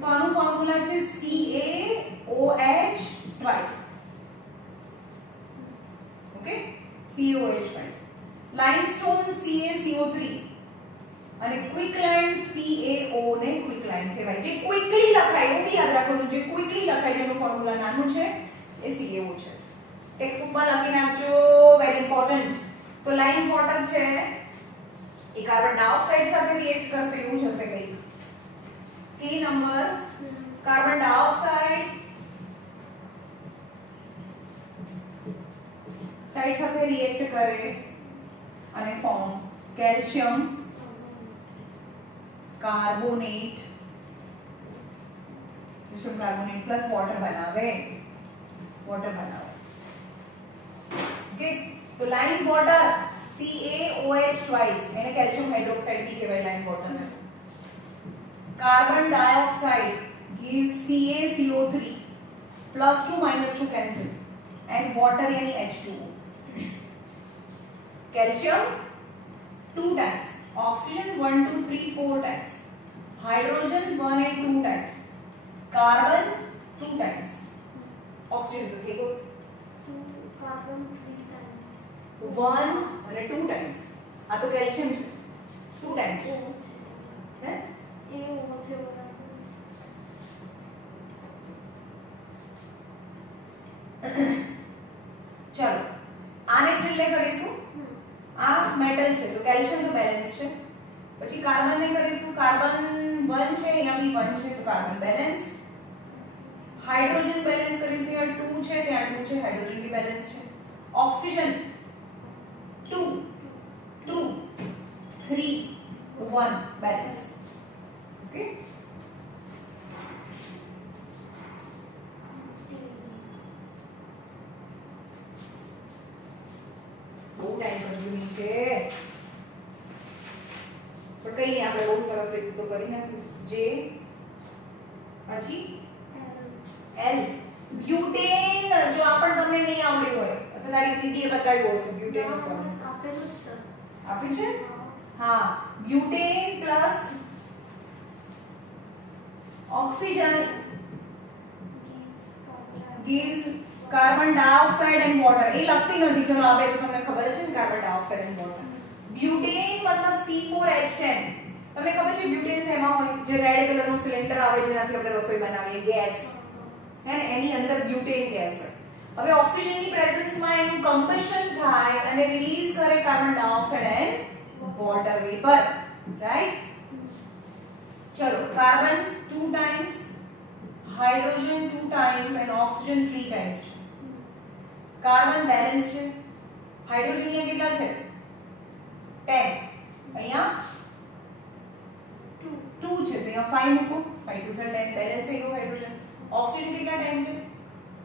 તો આનું ફોર્મ્યુલા છે CaOH twice okay CaOH twice limestone CaCO3 અને ક્વિક લાઇમ CaO ને ક્વિક લાઇમ કહેવાય જે ક્વિકલી લખાય એવું બી યાદ રાખવાનું જે ક્વિકલી લખાય જેનું ફોર્મ્યુલા નાનું છે એ CaO છે ટેક્સ્ટ બુકમાં લખીને આપજો વેરી ઇમ્પોર્ટન્ટ તો લાઇમ વોટર છે એ કાર્બન ડાયોક્સાઇડ સાથે રિએક્ટ કરશે એવું જ હશે કંઈક કે નંબર કાર્બન ડાયોક્સાઇડ ઓક્સાઇડ સાથે રિએક્ટ કરે અને form calcium carbonate plus water બનાવે ઓકે તો લાઇમ વોટર CaOH ટ્વાઇસ એને કેલ્શિયમ હાઇડ્રોક્સાઇડ બી કહેવાય લાઇમ વોટર ને carbon dioxide gives CaCO3 +2 -2 cancel and water yani H2O calcium 2 times oxygen 1 2 3 4 times hydrogen 1 and 2 times carbon 2 times oxygen to देखो carbon 3 times 1 અને 2 times આ તો calcium છે 2 times છે હે એ ઓછે બરાબર ચલો આને છેલ્લે કરીશું આ મેટલ છે તો કેલ્શિયમ તો બેલેન્સ છે પછી કાર્બન ને કરીશું કાર્બન 1 છે અહીંયા બી 1 છે તો કાર્બન બેલેન્સ હાઇડ્રોજન બેલેન્સ કરીશું અહીંયા 2 છે ત્યાં 2 છે હાઇડ્રોજન બી બેલેન્સ છે ઓક્સિજન 2 2 3 1 બેલેન્સ ઓકે બહુ ટાઈમ કન્ઝ્યુમિંગ છે પણ કઈ નહીં આપણે બહુ સરસ રીતે તો કરી નાખ્યું જે પછી L બ્યુટેન જો આપણ તમને નહીં આવડ્યું હોય અથવા તારી દીદીએ બતાવ્યું હશે બ્યુટેન ઉપર આપેલું જ છે આપ્યું છે હા butane plus oxygen gives carbon dioxide and water એ લખતી નથી ચલો આપણે તો તમને ખબર છે ને carbon dioxide and water butane મતલબ C4H10 તમને ખબર છે બ્યુટેન શેમાં હોય જે રેડ કલરનું સિલિન્ડર આવે જેનાથી આપણે રસોઈ બનાવીએ ગેસ હે ને એની અંદર બ્યુટેન ગેસ હોય હવે ઓક્સિજનની પ્રેઝન્સમાં એનું કમ્બશન થાય અને રિલીઝ કરે carbon dioxide and water vapour right ચલો carbon 2 times hydrogen 2 times and oxygen 3 times carbon balance છે હાઇડ્રોજન અહીંયા કેટલા છે 10 અહીંયા 2 છે તો અહીંયા 5 મૂકો 5 2 10 બેલેન્સ થઈ ગયું હાઇડ્રોજન ઓક્સિજન કેટલા 10 છે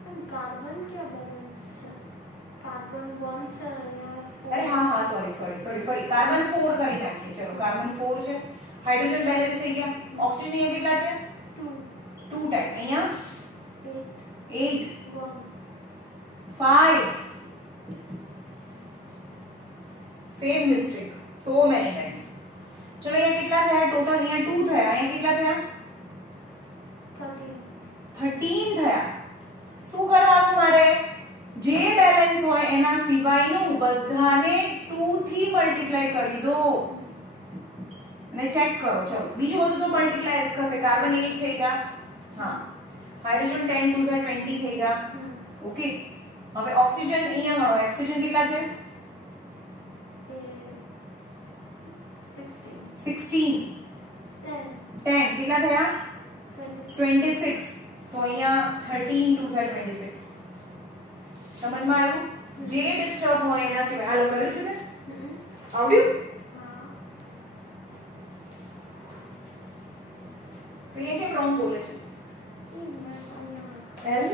પણ કાર્બન ક્યાં બેલેન્સ છે કાર્બન 1 છે અહીંયા અરે હા સોરી ફરી કાર્બન 4 કરી નાખીએ ચલો કાર્બન 4 છે હાઇડ્રોજન બેલેન્સ થઈ ગયા ઓક્સિજન અહીંયા કેટલા છે 2 टाइम અહીંયા 8 5 same mistake so many times चलो અહીંયા કેટલા થયા ટોટલ અહીંયા 2 થયા અહીંયા કેટલા થયા 13 થયા શું કરવાનું મારે જે બેલેન્સ હોય એના સિવાયનું બધાને 2 થી મલ્ટીપ્લાય કરી દો અને ચેક કરો ચલો બીજું બધું તો મલ્ટીપ્લાય કરશે કાર્બન 8 થઈ ગયા हाँ हाइड्रोजन 10 2 से 20 થઈ ગયા ઓકે હવે ઓક્સિજન અહીંયા મળો ઓક્સિજન કેટલા છે 16 10 કેટલા થયા 26 તો અહીંયા 13 2 से 26 સમજમાં આવ્યું જે ડિસ્ટર્બ હોય એના સિવાય આ કર્યું છે ને આવડ્યું તો ये क्या रॉन्ग बोले છે L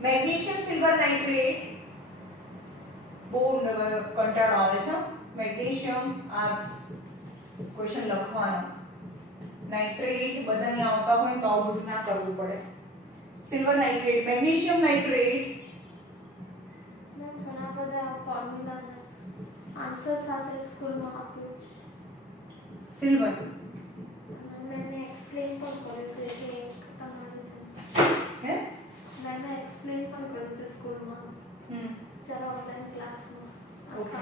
મેગ્નેશિયમ સિલ્વર નાઇટ્રેટ બહુ કંટાળો આવે છે મેગ્નેશિયમ આ ક્વેશ્ચન લખવાનો નાઇટ્રેટ બધાને આવતા હોય તો આવું બધું ના કરવું પડે સિલ્વર નાઇટ્રેટ મેગ્નેશિયમ નાઇટ્રેટ ઘણા બધા ફોર્મ્યુલા આન્સર સાથે સ્કૂલમાં આપ્યું છે સિલ્વર मैंने एक्सप्लेन પણ કર્યું કે એક તમારું છે હે मैंने एक्सप्लेन પણ કર્યું હતું સ્કૂલમાં જરા ઓનલાઈન ક્લાસમાં ઓકે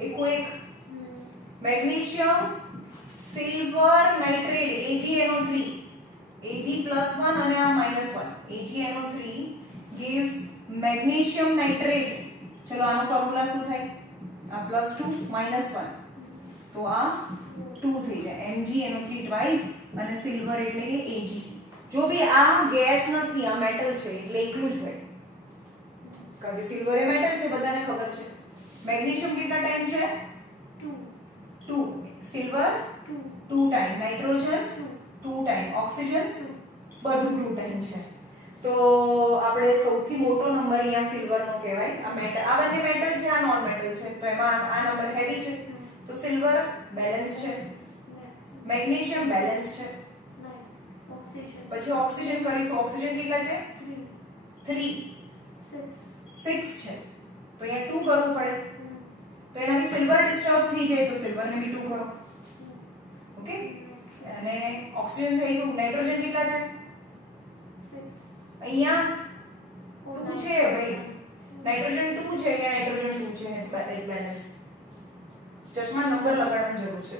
એક એક magnesium silver nitrate AgNO3 Ag+1 અને આ -1 AgNO3 gives magnesium nitrate ચલો આનો ફોર્મ્યુલા શું થાય આ +2 -1 તો આ 2 થઈ જાય MgNO3 ટ્વાઇસ અને સિલ્વર એટલે કે Ag જો ભી આ ગેસ નથી આ મેટલ છે એટલે એકલું જ હોય કારણ કે સિલ્વર એ મેટલ છે, બધાને ખબર છે. મેગ્નેશિયમ કેટલા ટાઈમ છે? 2. Silver 2 time, nitrogen 2 time, oxygen બધું 2 ટાઈમ છે. તો આપણે સૌથી મોટો નંબર અહીંયા સિલ્વર નો કહેવાય. આ મેટલ, આ બંને મેટલ છે, આ નોન મેટલ છે, તો એમાં આ નંબર હેવી છે. તો સિલ્વર બેલેન્સ છે, મેગ્નેશિયમ બેલેન્સ છે. પછી ઓક્સિજન કરીશું. ઓક્સિજન કેટલા છે? 3 6 છે. તો અહીંયા 2 કરવું પડે. તો એનાથી સિલ્વર ડિસ્ટર્બ થઈ જાય, તો સિલ્વરને બી 2 કરો. ઓકે, અને ઓક્સિજન થઈ ગયું. નાઇટ્રોજન કેટલા છે? અહીંયા 2 છે ભાઈ. નાઇટ્રોજન 2 છે, અહીંયા નાઇટ્રોજન 2 છે. S balance. ચશ્મા નંબર લગાડવાની જરૂર છે.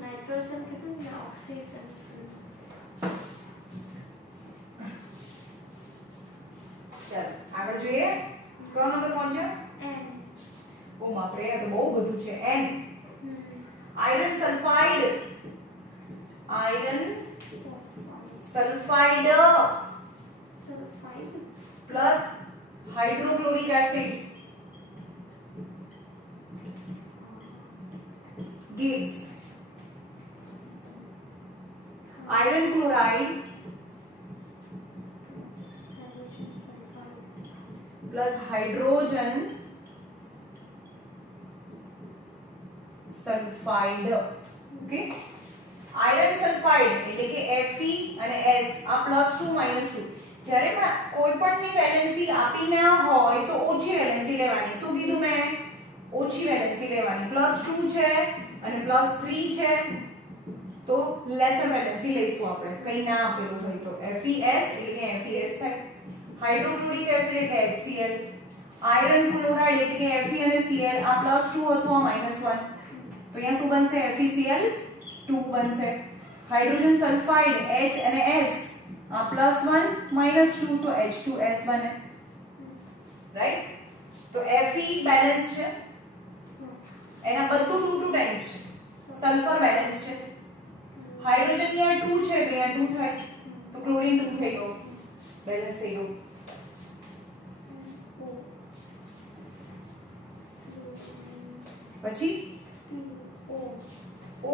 નાઇટ્રોજન કીધું ને, ઓક્સિજન. ચાલો આગળ જોઈએ. કયો નંબર પહોંચ્યો? N. ઓ બાપ રે, આ તો બહુ બધું છે. N. Iron sulphide. Iron sulphide plus hydrochloric acid gives iron chloride plus hydrogen sulfide. Okay, iron sulphide એટલે કે Fe અને S આ +2 -2. જ્યારે પણ કોઈ પણની વેલેન્સી આપી ના હોય તો ઓછી વેલેન્સી લેવાની. શું કીધું મેં? ઓછી વેલેન્સી લેવાની. +2 છે અને +3 છે તો લેસર વેલેન્સી લઈશું આપણે. કઈ ના આપેલું હોય તો FeS એટલે કે FeS થાય. હાઇડ્રોક્લોરિક એસિડ એટલે HCl. આયરન ક્લોરાઇડ એટલે કે Fe અને Cl આ +2 હતું, આ -1. તો અહીંયા શું બનશે? FeCl2 બનશે. હાઇડ્રોજન સલ્ફાઇડ H અને S આ +1 -2 તો H2S બને. રાઈટ? તો Fe બેલેન્સ છે, એના બધું 2 ટાઈમ્સ છે. સલ્ફર બેલેન્સ છે. હાઇડ્રોજન અહીંયા 2 છે, તો અહીંયા 2 થાય. તો ક્લોરીન 2 થઈ ગયો, બેલેન્સ થઈ ગયું. પછી O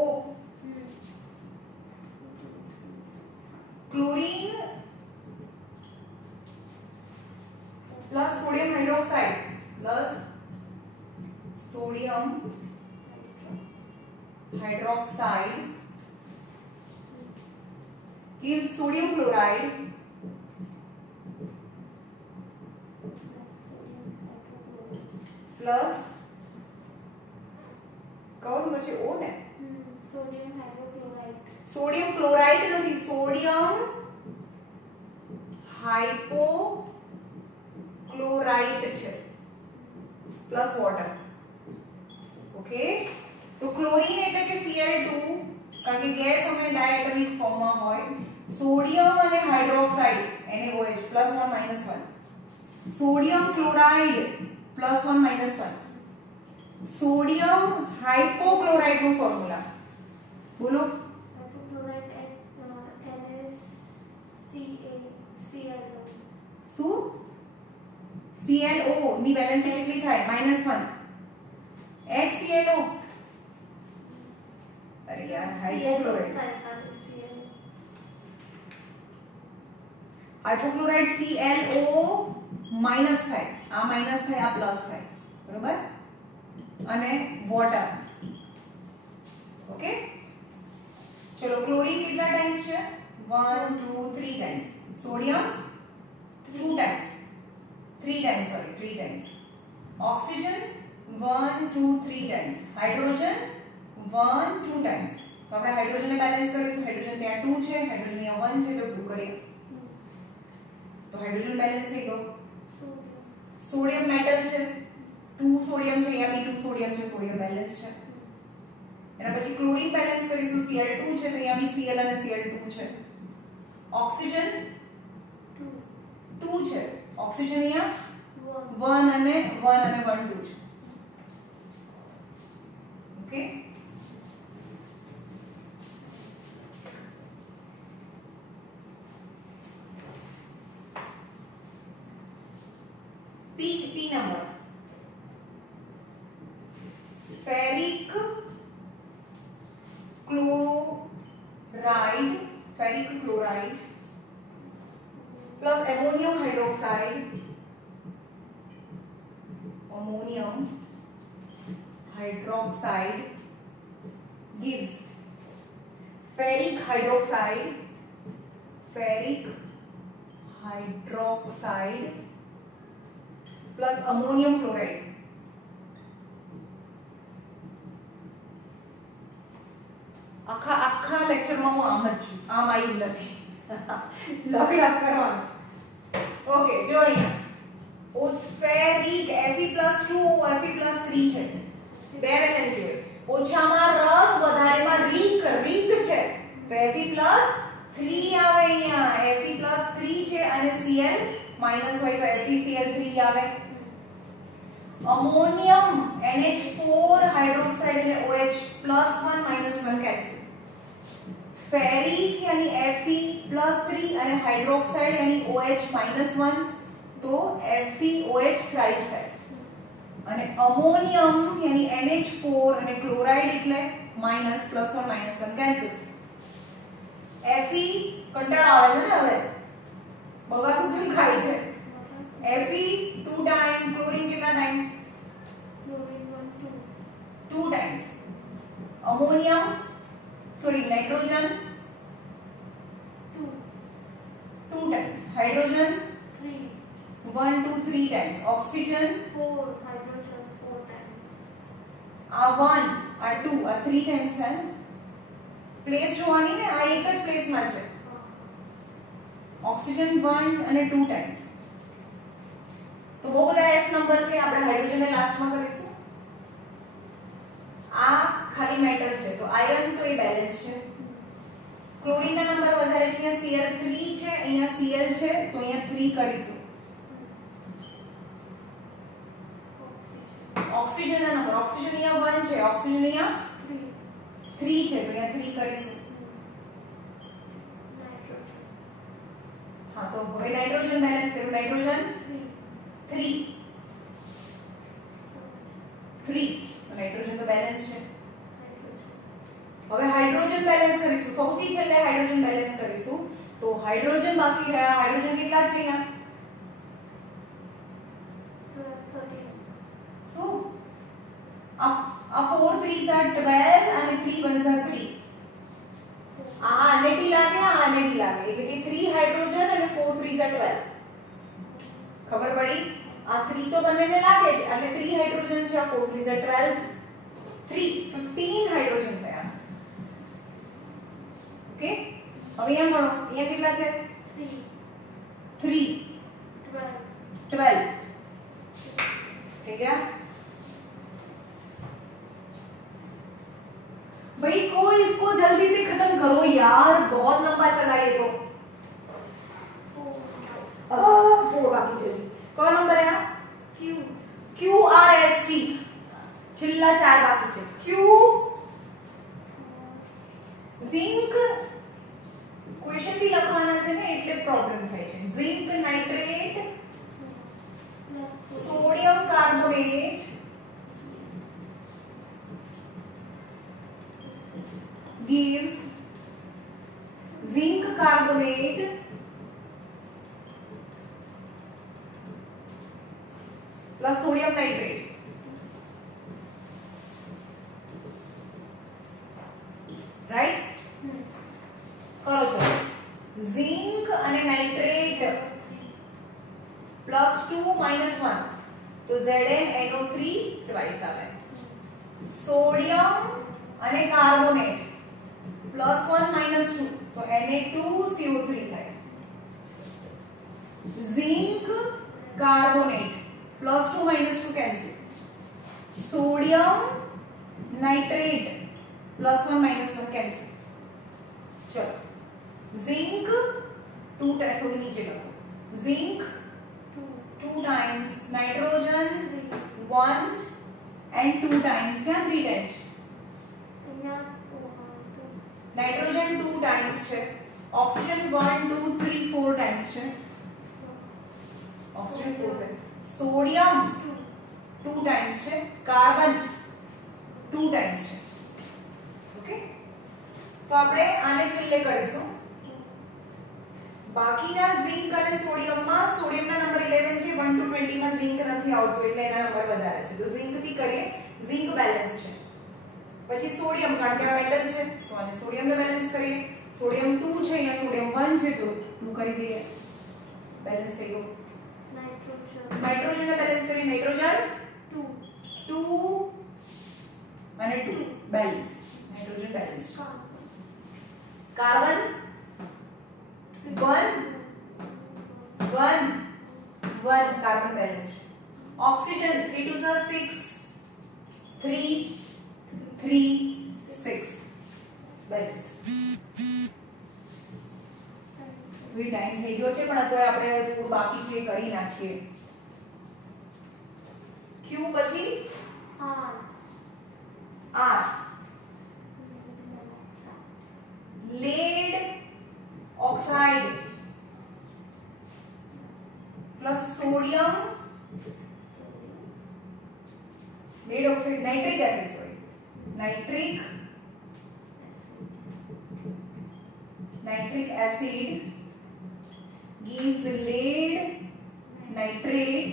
chlorine plus sodium hydroxide plus sodium hydroxide gives sodium chloride plus કયું છે? O ને? Sodium hydrochloride. સોડિયમ ક્લોરાઇડ નથી, સોડિયમ હાઇપોક્લોરાઇટ છે પ્લસ વોટર. ઓકે, તો ક્લોરીન એટલે કે Cl2, કારણ કે ગેસ અમે ડાયટોમિક ફોર્મમાં હોય. સોડિયમ અને hydroxide NaOH +1 -1. Sodium chloride +1 -1. Sodium hypochloride નું ફોર્મ્યુલા બોલો. Hydrochloride NaCl. શું? ClO ની વેલેન્સી કેટલી થાય? -1. HClO. અરે યાર, હાઇપોક્લોરાઇડ હાઇપોક્લોરાઇડ ClO માઈનસ થાય, આ માઈનસ થાય, આ પ્લસ થાય. બરોબર? અને વોટર. ઓકે, ચલો ક્લોરીન કેટલા ટાઈમ્સ છે? 1 2 3 times. Sodium 2 times, 3 times, sorry 3 times. Oxygen 1 2 3 times. Hydrogen 1 2 times. તો આપણે હાઇડ્રોજનને બેલેન્સ કરીશું. હાઇડ્રોજન ત્યાં 2 છે, હાઇડ્રોજન અહીંયા 1 છે, તો 2 કરીએ તો હાઇડ્રોજન બેલેન્સ થઈ ગયો. સોડિયમ મેટલ છે, 2 સોડિયમ છે, અહીંયા બી 2 સોડિયમ છે, સોડિયમ બેલેન્સ છે. એના પછી ક્લોરીન બેલેન્સ કરીશું. Cl2 છે, તો અહીંયા બી Cl અને Cl2 છે. ઓક્સિજન 2 છે, ઓક્સિજન અહીંયા 1 અને 1 અને 1 2 છે. Okay, P number. Ferric chloride plus ammonium hydroxide gives ferric hydroxide plus ammonium chloride. આખા લેક્ચરમાં હું આમ જ છું, આમ આવ્યું નથી. લખ કરવાનું. ઓકે, જો અહીંયા ફેરિક Fe+2 Fe+3 છે, બે વેલેન્સી હોય. ઓછામાં રસ વધારેમાં રિંક છે, તો Fe+3 આવે અહીંયા. Fe+3 છે અને Cl- હોય તો FeCl3 આવે. અમોનિયમ NH4 હાઇડ્રોક્સાઇડ એટલે OH+1 -1 કેન્સલ. फेरिक यानी Fe+3 અને હાઇડ્રોક્સાઇડ यानी OH-1 તો FeOH થ્રાઇસ થાય. અને અમોનિયમ यानी NH4 અને ક્લોરાઇડ એટલે -+1 -1 કેન્સલ. Fe કંટાળો આવે છે ને હવે, બગાસું કેમ ખાય છે? Fe 2 ટાઈમ, ક્લોરીન કેટલા time? Chlorine 2 times. Ammonium nitrogen 2 times, hydrogen 1 2 3 times, oxygen 4, hydrogen 4 times. आ 1 आ 2 आ 3 times है. प्लेस જોવાની ને, આ એક જ પ્લેસ માં છે. ऑक्सीजन 1 અને 2 times. તો બહુ બધા F નંબર છે, આપણે હાઇડ્રોજન ને લાસ્ટ માં કરીશું. આ ખાલી મેટલ છે તો આયરન તો એ બેલેન્સ છે. ક્લોરીન ના નંબર વધારે છે, અહીંયા Cl3 છે, અહીંયા Cl છે, તો અહીંયા 3 કરીશું. ઓક્સિજન ના નંબર, ઓક્સિજન અહીંયા 1 છે, ઓક્સિજન અહીંયા 3 છે, તો અહીંયા 3 કરીશું. હા, તો હવે નાઇટ્રોજન બેલેન્સ કરો. નાઇટ્રોજન 3 તો નાઇટ્રોજન તો બેલેન્સ છે. હવે હાઇડ્રોજન બેલેન્સ કરીશું. સૌથી છેલ્લે હાઇડ્રોજન બેલેન્સ કરીશું. તો હાઇડ્રોજન બાકી રહ્યા. હાઇડ્રોજન કેટલા છે અહીંયા? 13. શું? આ 4 3s are 12 અને 3 1s are 3. આ આનેથી લાગે, આ આનેથી લાગે, એટલે કે 3 હાઇડ્રોજન અને 4 3s are 12. ખબર પડી? આ 3 તો બંનેને લાગે છે, એટલે 3 હાઇડ્રોજન છે, આ 4 3s are 12. 3 15 હાઇડ્રોજન થયા. ओके, अब यहाँ गणो, यहाँ कितना છે? 3 12 ठीक है भाई. कोई इसको जल्दी से खत्म करो यार, बहुत लंबा चला ये तो. 4 बाकी છે. कौन नंबर है? QRST. છેલ્લા 4 બાકી છે. Q ઝિંક ક્વેશ્ચન भी લખવાના છે ને, એટલે પ્રોબ્લેમ થાય છે. Zinc nitrate sodium carbonate gives zinc carbonate plus sodium nitrate. right? કરો છો. ઝિંક અને નાઇટ્રેટ +2 -1 તો ZnNO3 ટ્વાઇસ આવે. સોડિયમ અને કાર્બોનેટ +1 -2 તો Na2CO3 થાય. Zinc carbonate +2 -2 cancel. Sodium nitrate +1 -1 cancel. चलो जिंक 2 थोड़ी नीचे लगा. Zinc 2 times, nitrogen 1 and 2 times, क्या 3 टाइम्स? नाइट्रोजन 2 टाइम्स છે. ऑक्सीजन 1 2 3 4 टाइम्स છે. ऑक्सीजन 4 है. સોડિયમ 2 ટાઈમ્સ છે, કાર્બન 2 ટાઈમ્સ છે. ઓકે, તો આપણે આને છેલ્લે કરીશું. બાકીના ઝિંક અને સોડિયમમાં સોડિયમના નંબર 11 છે, 1 to 20 માં ઝિંક નથી આવતું એટલે એના નંબર વધારે છે. તો ઝિંક થી કરીએ, ઝિંક બેલેન્સ છે. પછી સોડિયમ, કારણ કે આ મેટલ છે તો આને સોડિયમને બેલેન્સ કરીએ. સોડિયમ 2 છે, અહીંયા સોડિયમ 1 છે તો 2 કરી દઈએ, બેલેન્સ થઈ ગયું. નાઇટ્રોજન ને બેલેન્સ કરી, નાઇટ્રોજન 2 અને 2 balance, nitrogen balance. Carbon 1 carbon balance. Oxygen 3 2 6 3 3 6 balance. વી ટાઈમ થઈ ગયો છે પણ અત્યારે આપણે થોડું બાકી છે કરી નાખીએ. ક્યુ પછી R, lead oxide plus sodium, lead oxide, nitric acid, sorry, nitric acid gives lead nitrate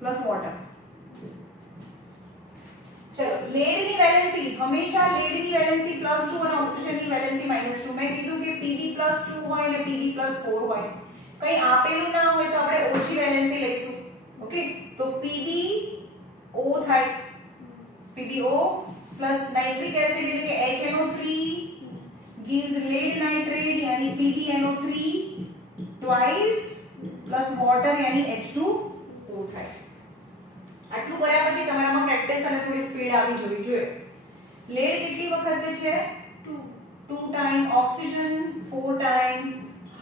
plus water. चलो, lead ની વેલેન્સી હંમેશા lead ની વેલેન્સી +2 અને ઓક્સિજન ની વેલેન્સી -2. મેં કીધું કે Pb+2 હોય અને Pb+4 હોય. કઈ આપેલું ના હોય તો આપણે ઓછી વેલેન્સી લઈશું. ઓકે, તો PbO થાય, PbO plus nitric acid એટલે કે HNO3 gives lead nitrate यानी PbNO3 twice plus water यानी H2O થાય. આટલું કર્યા પછી તમારામાં પ્રેક્ટિસ અને થોડી સ્પીડ આવી જોવી જોઈએ. લેડ કેટલી વખતે છે? 2 time, oxygen 4 times,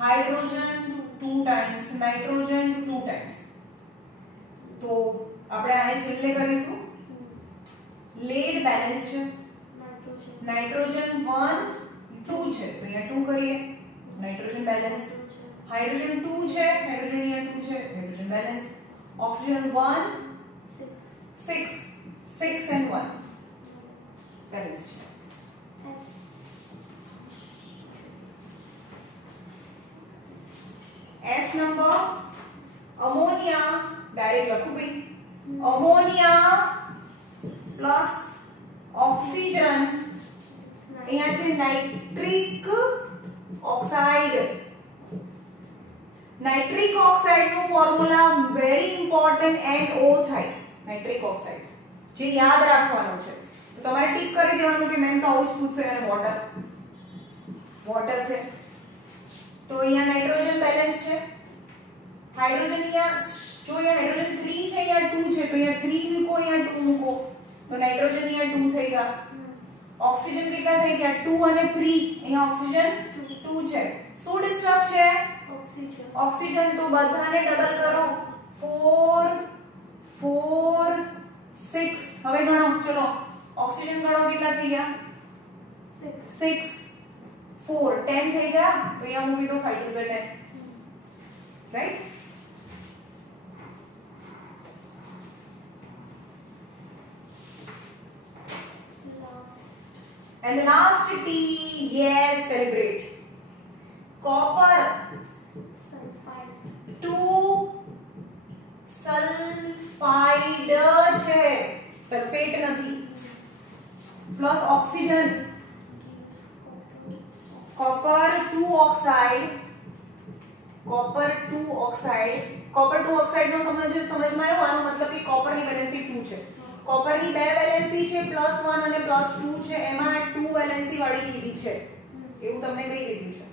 hydrogen 2 times, nitrogen 2 times. તો આપણે આને છેલ્લે કરીશું. લેડ બેલેન્સ છે, નાઇટ્રોજન 1 2 છે તો અહીંયા 2 કરીએ, નાઇટ્રોજન બેલેન્સ. હાઇડ્રોજન 2 છે, હાઇડ્રોજન અહીંયા 2 છે, hydrogen balance. Oxygen 1 6 and 1 balance છે. S નંબર અમોનિયા, ડાયરેક્ટ લખું ભાઈ, અમોનિયા પ્લસ ઓક્સિજન, અહીંયા છે નાઇટ્રિક ઓક્સાઇડ. નાઇટ્રિક ઓક્સાઇડ નું ફોર્મ્યુલા વેરી ઇમ્પોર્ટન્ટ NO થાય, નાઇટ્રિક ઓક્સાઇડ જે યાદ રાખવાનું છે. તો તમારે ટીક કરી દેવાનું કે મેમ તો આવું જ પૂછશે. અને વોટર છે તો અહીંયા નાઇટ્રોજન બેલેન્સ છે. હાઇડ્રોજન અહીંયા જો અહીંયા હાઇડ્રોજન 3 છે, અહીંયા 2 છે તો અહીંયા 3 મૂકો, અહીંયા 2 મૂકો તો નાઇટ્રોજન અહીંયા 2 થઈ ગયા. ઓક્સિજન કેટલા થઈ ગયા? 2 અને 3, અહીંયા ઓક્સિજન 2 છે. શું ડિસ્ટર્બ છે? ઓક્સિજન. તો બધાને ડબલ કરો, 4 4 6. હવે ગણો, ચલો ઓક્સિજન ગણો કેટલા થઈ ગયા? 6 4 10 થઈ ગયા. તો અહીંયા મૂકી દો 5 to 10, right? And the last T, yes, celebrate. Copper 2 sulphide છે, સલ્ફેટ નથી. Plus oxygen, copper 2 oxide, copper 2 oxide નો સમજમાં આવ્યો. આનો મતલબ કે કોપર ની વેલેન્સી 2 છે. કોપર ની બે વેલેન્સી છે, +1 અને +2 છે. એમાં 2 વેલેન્સી વાળી કીધી છે એવું તમને કહી દીધું છે.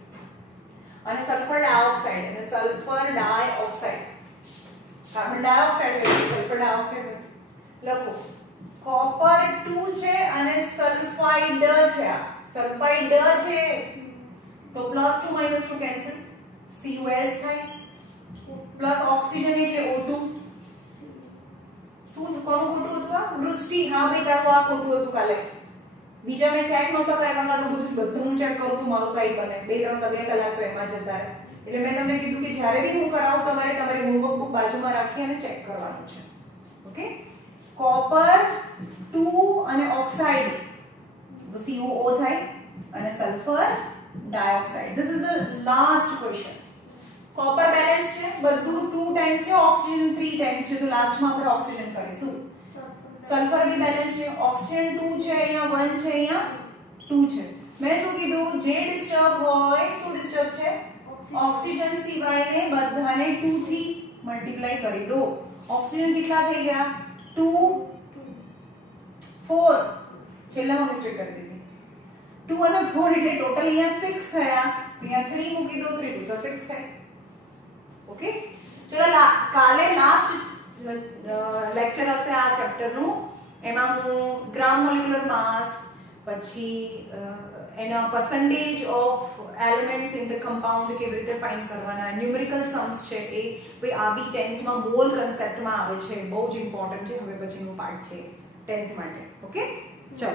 અને સલ્ફર ડાયોક્સાઇડ અને સલ્ફર ડાયોક્સાઇડ, કાર્બન ડાયોક્સાઇડ હોય, સલ્ફર ડાયોક્સાઇડ હોય. લખો કોપર 2 છે અને સલ્ફાઇડ છે. આ સલ્ફાઇડ છે તો +2 -2 કેન્સલ, CuS થાય. પ્લસ ઓક્સિજન એટલે O2. શું કોનું ખોટું હતું? વૃષ્ટિ. હા ભાઈ તારું આ ખોટું હતું કાલે. બીજા મેં ચેક નહોતો કર્યા, કારણ કે બધું ચેક કરું તો મારો તો આઈ બને 2 કલાક તો એમાં જતા રહે. એટલે મેં તમને કીધું કે જ્યારે બી હું કરાવું તમારે તમારી હોમવર્ક બુક બાજુમાં રાખી અને ચેક કરવાનું છે. ઓકે, કોપર 2 અને ઓક્સાઇડ તો COO થાય અને sulphur dioxide. This is the last question. Copper balance છે, બધું 2 ટાઈમ્સ છે, ઓક્સિજન 3 ટાઈમ્સ છે, તો લાસ્ટમાં આપણે ઓક્સિજન કરીશું. સલ્ફર બી બેલેન્સ છે, ઓક્સિજન 2 છે, અહીંયા 1 છે, અહીંયા 2 છે. મેં શું કીધું, જે ડિસ્ટર્બ હોય શું ડિસ્ટર્બ છે, ઓક્સિજન સિવાયને બધાને 2 થી મલ્ટીપ્લાય કરી દો. ઓક્સિજન કેટલા થઈ ગયા, 2 4, છેલ્લામાં મિસ્ટેક કરી દીધી. 2 અને 4 એટલે ટોટલ અહીંયા 6 થયા, તો અહીંયા 3 મૂકી દો, 3 2 6 થાય. ઓકે, ચલો કાલે લાસ્ટ લેક્ચર હશે આ ચેપ્ટરનું. એમાં હું ગ્રામ મોલેક્યુલર માસ, પછી એના percentage of elements in the compound કેવી રીતે ફાઇન્ડ કરવાના, ન્યુમેરિકલ સમ્સ છે એ ભાઈ આ બી 10th માં મોલ કન્સેપ્ટમાં આવે છે, બહુ જ ઇમ્પોર્ટન્ટ છે. હવે પછીનું પાર્ટ છે 10th માટે. ઓકે, ચલો.